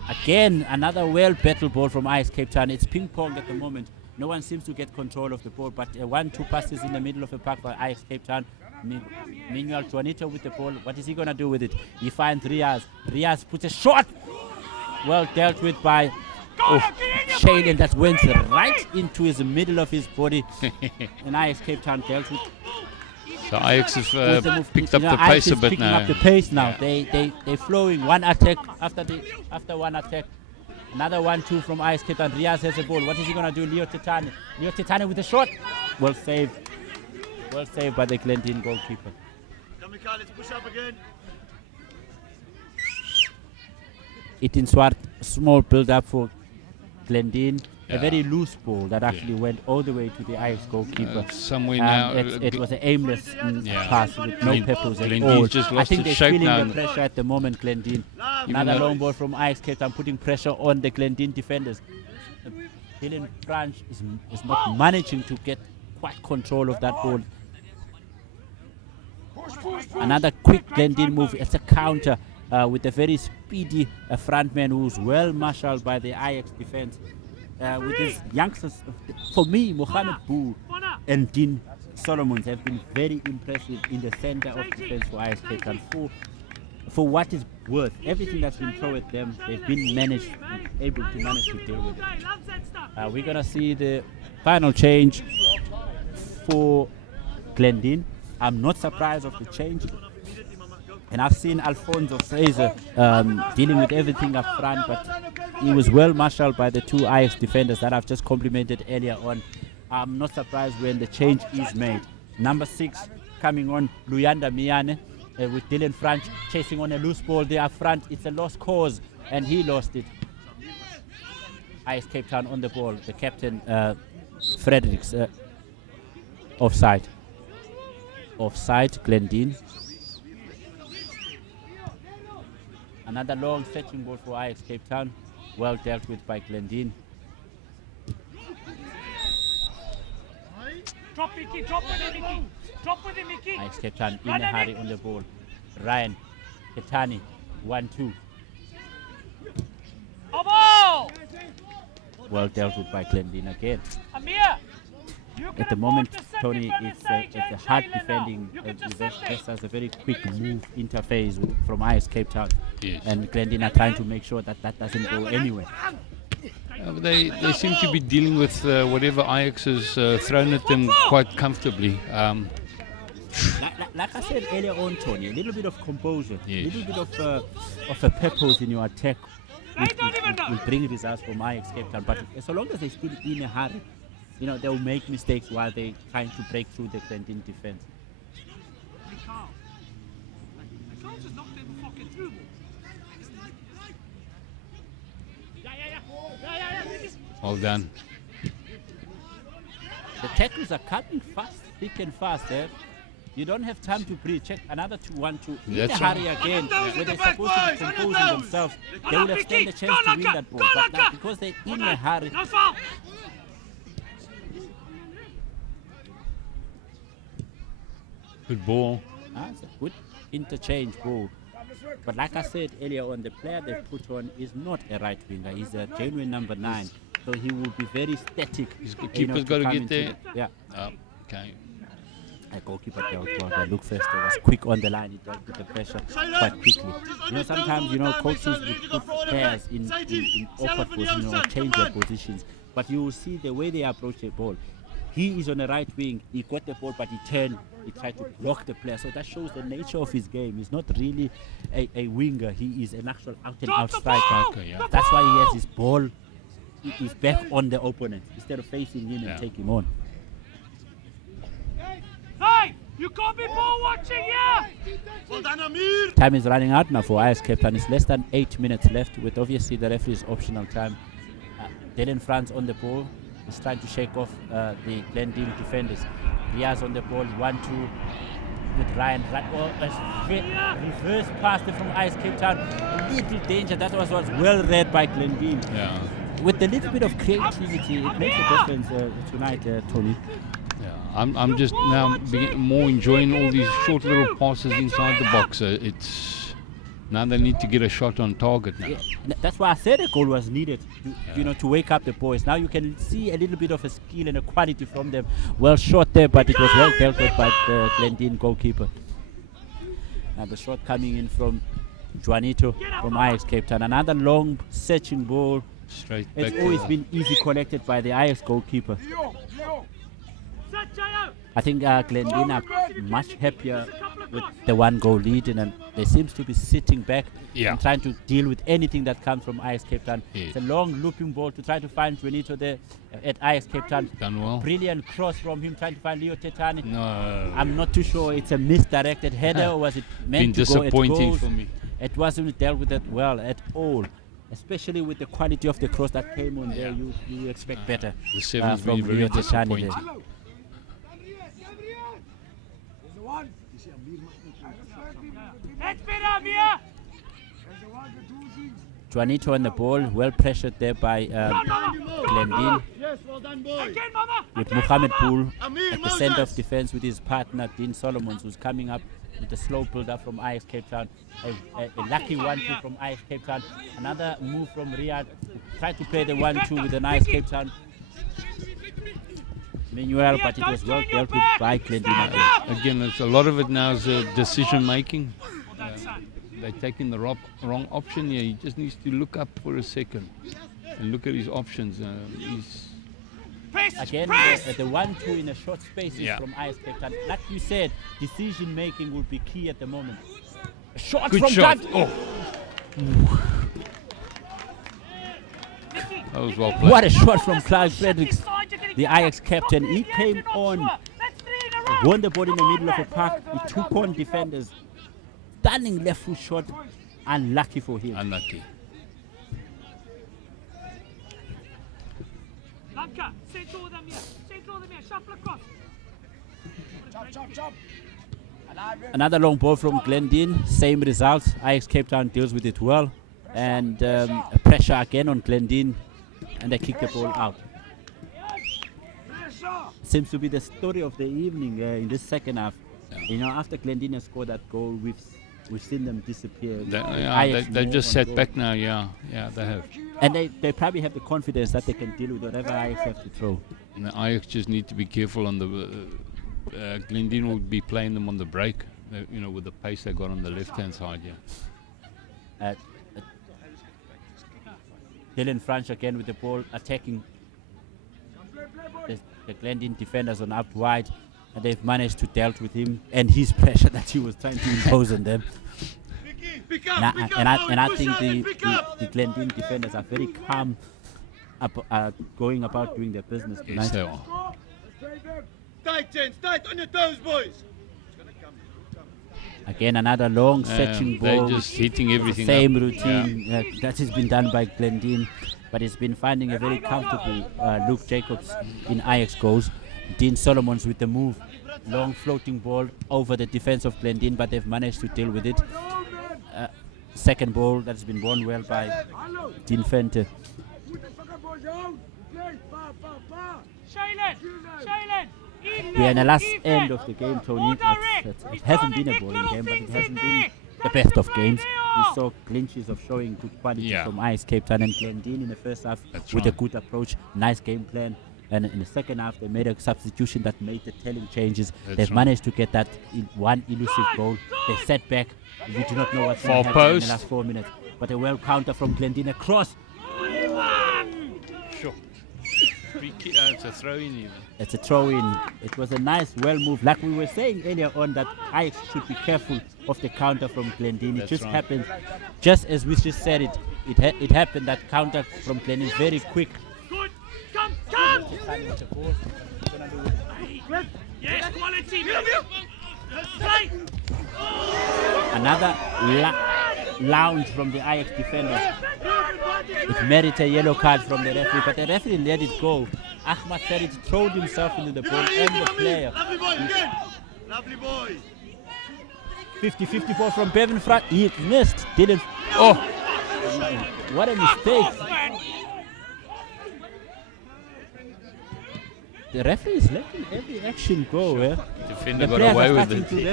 Again, another well-battled ball from Ajax Cape Town. It's ping-pong at the moment. No one seems to get control of the ball, but 1-2 passes in the middle of the park for Ajax Cape Town. Meanwhile, Juanito with the ball. What is he going to do with it? He finds Riaz. Riaz puts a shot. Well dealt with by Shaylen, that went right into his middle of his body. And Ajax Cape Town dealt with. So Ajax have with the move. picked up You know, the Ajax pace a is bit picking now. up the pace now. Yeah. They're flowing. One attack after one attack. Another 1-2 from Ajax Cape Town. Riaz has the ball. What is he going to do? Leo Titani with a shot. Well saved. Well saved by the Glendene goalkeeper. Let's push up again. Ethan Swart, small build-up for Glendene. A Yeah. very loose ball that actually went all the way to the Ajax goalkeeper. Somewhere now. It was an aimless Yeah. pass with no purpose at Glendene's all. just I lost think its they're shape feeling now. the pressure at the moment, Glendene. Even Another though- long ball from Ajax Cape Town, putting pressure on the Glendene defenders. Dylan Franch is not managing to get quite control of that ball. Another quick Glendene move. It's a counter with a very speedy frontman who's well marshaled by the Ajax defense. With his youngsters, for me, Mohamed Boo and Dean Solomons have been very impressive in the center of defense for Ajax Cape Town. For what is worth, everything that's been thrown at them, they've been able to manage to deal with it. We're gonna see the final change for Glendene. I'm not surprised of the change. And I've seen Alfonso Fraser dealing with everything up front, but he was well marshaled by the two Ajax defenders that I've just complimented earlier on. I'm not surprised when the change is made. Number 6 coming on, Luyanda Miane, with Dylan Franch chasing on a loose ball there up front. It's a lost cause, and he lost it. Ajax Cape Town on the ball. The captain, Fredericks, offside. Offside, Glendene. Another long stretching ball for Ajax Cape Town. Well dealt with by Glendene. Drop Mickey, drop with him, Mickey. Drop with him, Mickey. Ajax Cape Town in Run a him, hurry Mick. on the ball. Ryan Ketani, 1-2. Abo! Well dealt with by Glendene again. Amir! You can At the afford moment, to sit Tony, in front of it's stage a and hard Shayla now. defending. You can just sit there. This has a very quick move interface from Ajax Cape Town. Yes. And Glendene are trying to make sure that that doesn't go anywhere. But they seem to be dealing with whatever Ajax has thrown at them quite comfortably. Like I said earlier on, Tony, a little bit of composure, a Yes. little bit of a purpose in your attack I don't even know. will bring results from Ajax Cape Town. But so long as they're still in a hurry, they'll make mistakes while they're trying to break through the Glendene defense. Mikhail. Mikhail just knocked him fucking through. Well done. The tackles are coming fast, thick and fast. You don't have time to breathe. Check another 2-1-2. In a That's hurry again. Where they're supposed to be composing themselves, they would have stand a chance to win that ball. But now, because they're in a hurry, No foul. Good ball. it's a good interchange ball. But like I said earlier on, the player they put on is not a right winger. He's a genuine number 9. So he will be very static. The keeper's got to come get into there. Yeah. Oh, okay. A goalkeeper dealt well. Luke Fester was quick on the line. He dealt with the pressure quite quickly. Sometimes, coaches would put players in awkward positions or change their positions. But you will see the way they approach the ball. He is on the right wing. He got the ball, but he turned. He tried to block the player. So that shows the nature of his game. He's not really a winger. He is an actual out-and-out striker. Okay, yeah. That's why he has his ball. He's back on the opponent instead of facing him and take him on. Hey, you can't be ball watching here. Well done, Amir. Time is running out now for Ajax Cape Town. It's less than 8 minutes left with obviously the referee's optional time. Dylan Franz on the ball. He's trying to shake off the Glendene defenders. Riaz on the ball, 1-2 with Ryan. Reverse pass from Ajax Cape Town. A little danger. That was well read by Glendene. Yeah. With a little bit of creativity, it makes a difference tonight, Tony. Yeah, I'm just now more enjoying all these short little passes inside the box. It's now they need to get a shot on target now. Yeah, that's why I said a goal was needed, to wake up the boys. Now you can see a little bit of a skill and a quality from them. Well shot there, but it was well dealt with by the Glendene goalkeeper. Now the shot coming in from Juanito from Ajax Cape Town. Another long searching ball. Straight back. It's always been easy collected by the Ajax goalkeeper. I think Glendene are much happier with the 1-goal lead, and they seems to be sitting back and trying to deal with anything that comes from Ajax Cape Town. It's a long looping ball to try to find Juanito there at Ajax Cape Town. Done well. Brilliant cross from him trying to find Leo Tetani. No. I'm not too sure it's a misdirected header or was it meant Been to go? disappointing for me. It wasn't dealt with that well at all. Especially with the quality of the cross that came on there, you expect better. The seven's from been very Leo Tetani there. disappointing. Let's beat up here. Juanito on the ball, well pressured there by Glendene. Yes, well done, boy. Again, mama. With Again, Mohamed mama. Pool at the center of defense with his partner Dean Solomons, who's coming up with a slow build-up from Ajax Cape Town. A lucky 1-2 from Ajax Cape Town. Another move from Riyadh. Tried to play the 1-2 with an Ajax Cape Town. Manuel, but it was well dealt with by Glendene. Again, it's a lot of it now is decision making. They're taking the wrong option here. He just needs to look up for a second and look at his options. Again, the 1-2 in a short spaces from Ajax Cape Town. Like you said, decision making will be key at the moment. A shot Good from shot. Gant. Oh. That was well played. What a shot from Clive Fredericks, the Ajax captain. He came on, won the ball in the middle of a park. He took on defenders. Stunning left foot shot. Unlucky for him. Unlucky. Lanka, central them here. Central them here. Shuffle across. Chop, chop. Another long ball from Glendene. Same result. Ajax Cape Town deals with it well. And pressure again on Glendene. And they kick the ball out. Seems to be the story of the evening in this second half. After Glendene scored that goal, we've seen them disappear. They've just sat back now, yeah, they have. And they probably have the confidence that they can deal with whatever Ajax have to throw. And the Ajax just need to be careful on the... Glendene will be playing them on the break, with the pace they got on the left-hand side, Dylan Franch again with the ball, attacking the Glendene defenders on up wide. And they've managed to deal with him and his pressure that he was trying to impose on them. And I think the Glendene defenders are very calm going about doing their business tonight. Yes, they are. Tight, gents, tight on your toes, boys. Again, another long searching ball. They're just hitting everything Same up. routine that has been done by Glendene, but it's been finding a very comfortable Luke Jacobs in Ajax goals. Dean Solomons with the move. Long floating ball over the defense of Glendene, but they've managed to deal with it. Second ball that's been won well by Dean Fente. We are in the last end of the game, Tony. It hasn't been a bowling game, but it hasn't been the best of games. We saw clinches of showing good quality from Ajax Cape Town and Glendene in the first half with a good approach, nice game plan. And in the second half, they made a substitution that made the telling changes. They've managed to get that one elusive goal. They set back. We do not know what's going to happen in the last 4 minutes. But a well counter from Glendene across. Sure. It's a throw in even. It's a throw in. It was a nice, well moved. Like we were saying earlier on, that Ajax should be careful of the counter from Glendene. It That's just right. happened, just as we just said it. It happened that counter from Glendene very quick. Good. Come. Yes, quality. Play. Another lounge from the Ajax defenders. It merited a yellow card from the referee, but the referee let it go. Ahmad said it, thrown himself into the ball and the player. Lovely boy. 50-50 ball from Bevan Front. He missed. Didn't. Oh, what a mistake. The referee is letting every action go. Eh? Defender The got players away are with starting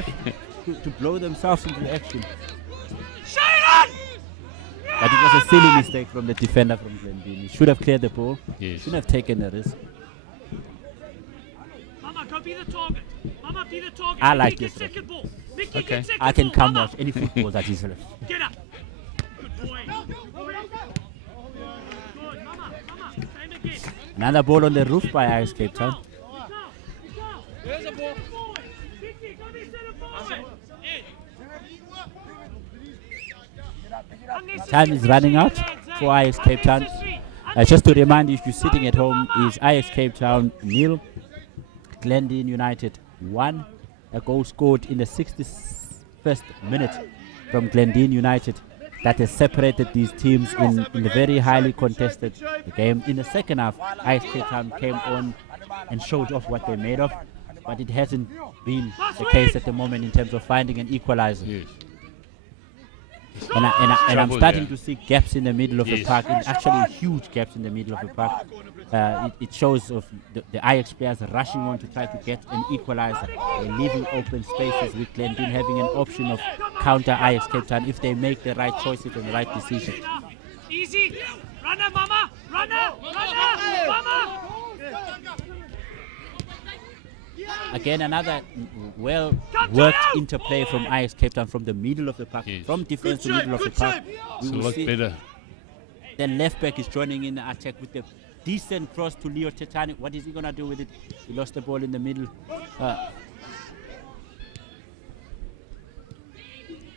it. to blow themselves into action. Shaylan! But it was a silly mistake from the defender from Glendene. He should have cleared the ball. Yes. Shouldn't have taken the risk. Mama, go be the target. Mama, be the target. I Mickey like gets this second ball. Mickey Okay. gets second I can ball. come Mama, watch any football that is left. get up. Good boy. Good, Mama. Same again. Another ball on the roof by Ajax Cape Town. There's a ball. Mickey, go be center forward. Time is running out for Ajax Cape Town. Just to remind you, if you're sitting at home, is Ajax Cape Town 0, Glendene United 1. A goal scored in the 61st minute from Glendene United that has separated these teams in the very highly contested game. In the second half, Ajax Cape Town came on and showed off what they're made of, but it hasn't been the case at the moment in terms of finding an equalizer. Yes. And I'm Trouble starting there. to see gaps in the middle of the Yes. park, and actually huge gaps in the middle of the park. It shows of the Ajax players rushing on to try to get an equalizer, and leaving open spaces with Glendene having an option of counter Ajax Cape Town if they make the right choices and the right decisions. Easy. Runner, Mama. Runner. Mama. Again, another well-worked interplay from Ajax Cape Town from the middle of the park, Yes. from defense to middle of the park. It's a will lot see better. the left back is joining in the attack with the decent cross to Leo Tetani. What is he going to do with it? He lost the ball in the middle.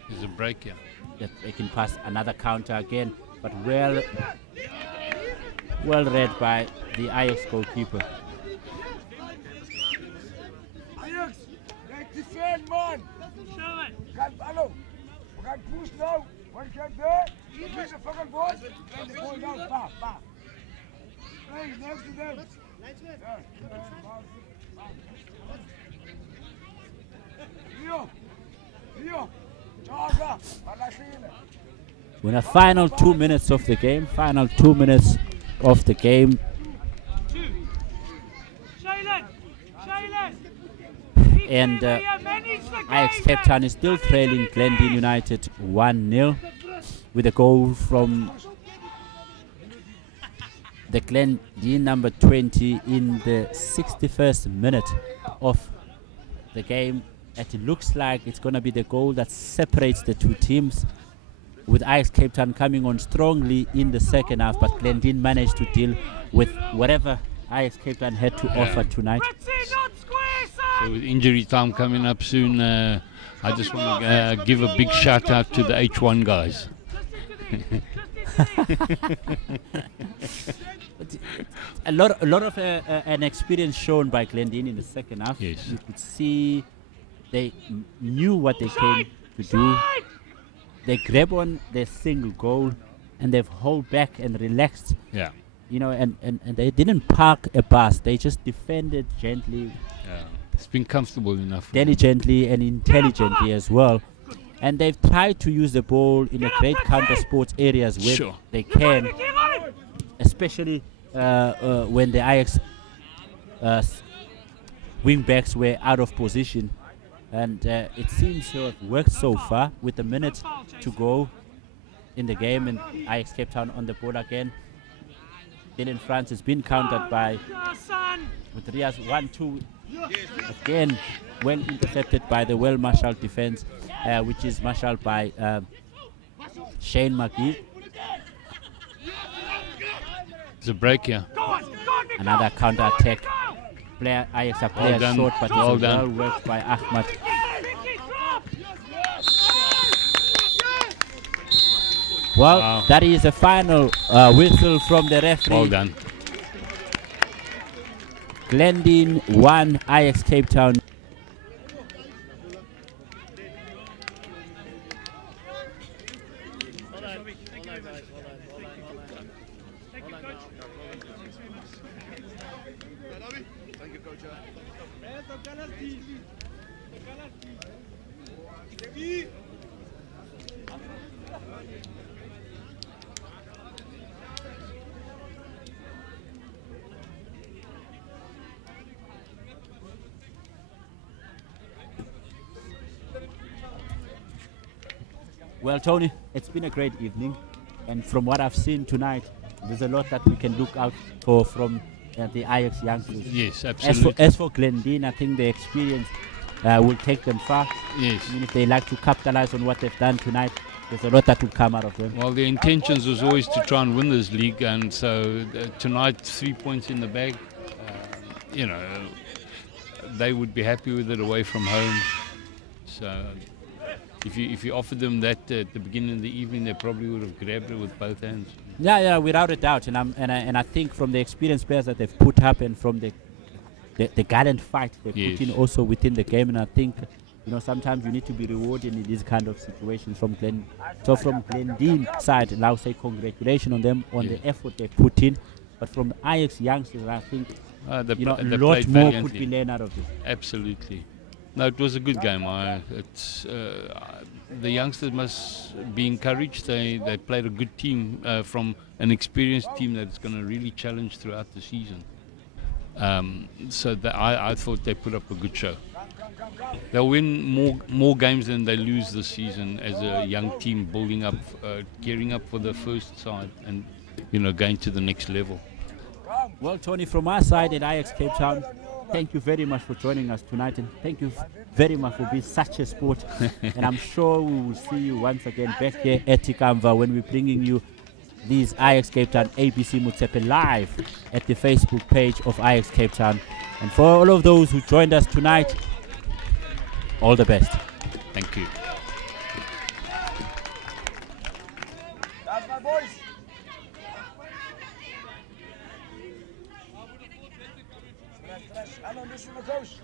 There's a break here. That they can pass another counter again, but well read by the Ajax goalkeeper. Ajax, kijk defend man. Show it. Hallo, we gaan push now. What can there? Here's a fucking ball. And the ball down. Bah. Hey, next to them. Rio. Jaga. Balasina. In the final 2 minutes of the game, Shaylan. and Ajax Cape Town is still trailing Glendene United 1-0 with a goal from the Glendene number 20 in the 61st minute of the game. And it looks like it's going to be the goal that separates the two teams, with Ajax Cape Town coming on strongly in the second half, but Glendene managed to deal with whatever Ajax Cape Town had to offer tonight. So with injury time coming up soon, I just want to give a big shout out to the H1 guys. A lot of an experience shown by Glendene in the second half. Yes. You could see they knew what they came to do. They grab on their single goal and they've hold back and relaxed. Yeah. You know, and they didn't park a bus. They just defended gently, It's been comfortable enough. diligently, and intelligently as well. And they've tried to use the ball in a great counter sports areas where Sure. they can, especially when the Ajax wing backs were out of position. And it seems to have worked so far with a minute to go in the game, and Ajax Cape Town on the ball again. Dylan France has been countered by Riaz 1-2. Again, well intercepted by the well-marshaled defense, which is marshaled by Shane McGee. It's a break here. Go on, Another counter attack. Ajax are players done. short, but Well it's well done. worked by Ahmad. Well, Wow. that is a final whistle from the referee. Well done. Glendene 1, Ajax Cape Town. Well, Tony, it's been a great evening, and from what I've seen tonight, there's a lot that we can look out for from the Ajax youngsters. Yes, absolutely. As for Glendene, I think the experience will take them far. Yes. I mean, if they like to capitalize on what they've done tonight, there's a lot that will come out of them. Well, the intentions was always to try and win this league, and so tonight 3 points in the bag. You know, they would be happy with it away from home. So if you offered them that at the beginning of the evening, they probably would have grabbed it with both hands. Yeah, without a doubt, and I think from the experienced players that they've put up and from the gallant fight they Yes. put in also within the game, and I think sometimes you need to be rewarded in these kind of situations from Glendene side, and I'll say congratulations on them on the effort they put in, but from Ajax youngsters, I think They a played lot more could valiantly. be learned out of this. Absolutely. No, it was a good game. The youngsters must be encouraged. They played a good team from an experienced team that's going to really challenge throughout the season. So I thought they put up a good show. They'll win more games than they lose this season as a young team building up, gearing up for the first side and going to the next level. Well, Tony, from our side at Ajax Cape Town, thank you very much for joining us tonight, and thank you very much for being such a sport. And I'm sure we will see you once again back here at Ikamva when we're bringing you these Ajax Cape Town ABC MOTSEPE live at the Facebook page of Ajax Cape Town. And for all of those who joined us tonight, all the best. Thank you. That's my boys. Fresh. Hello, listen to the coach.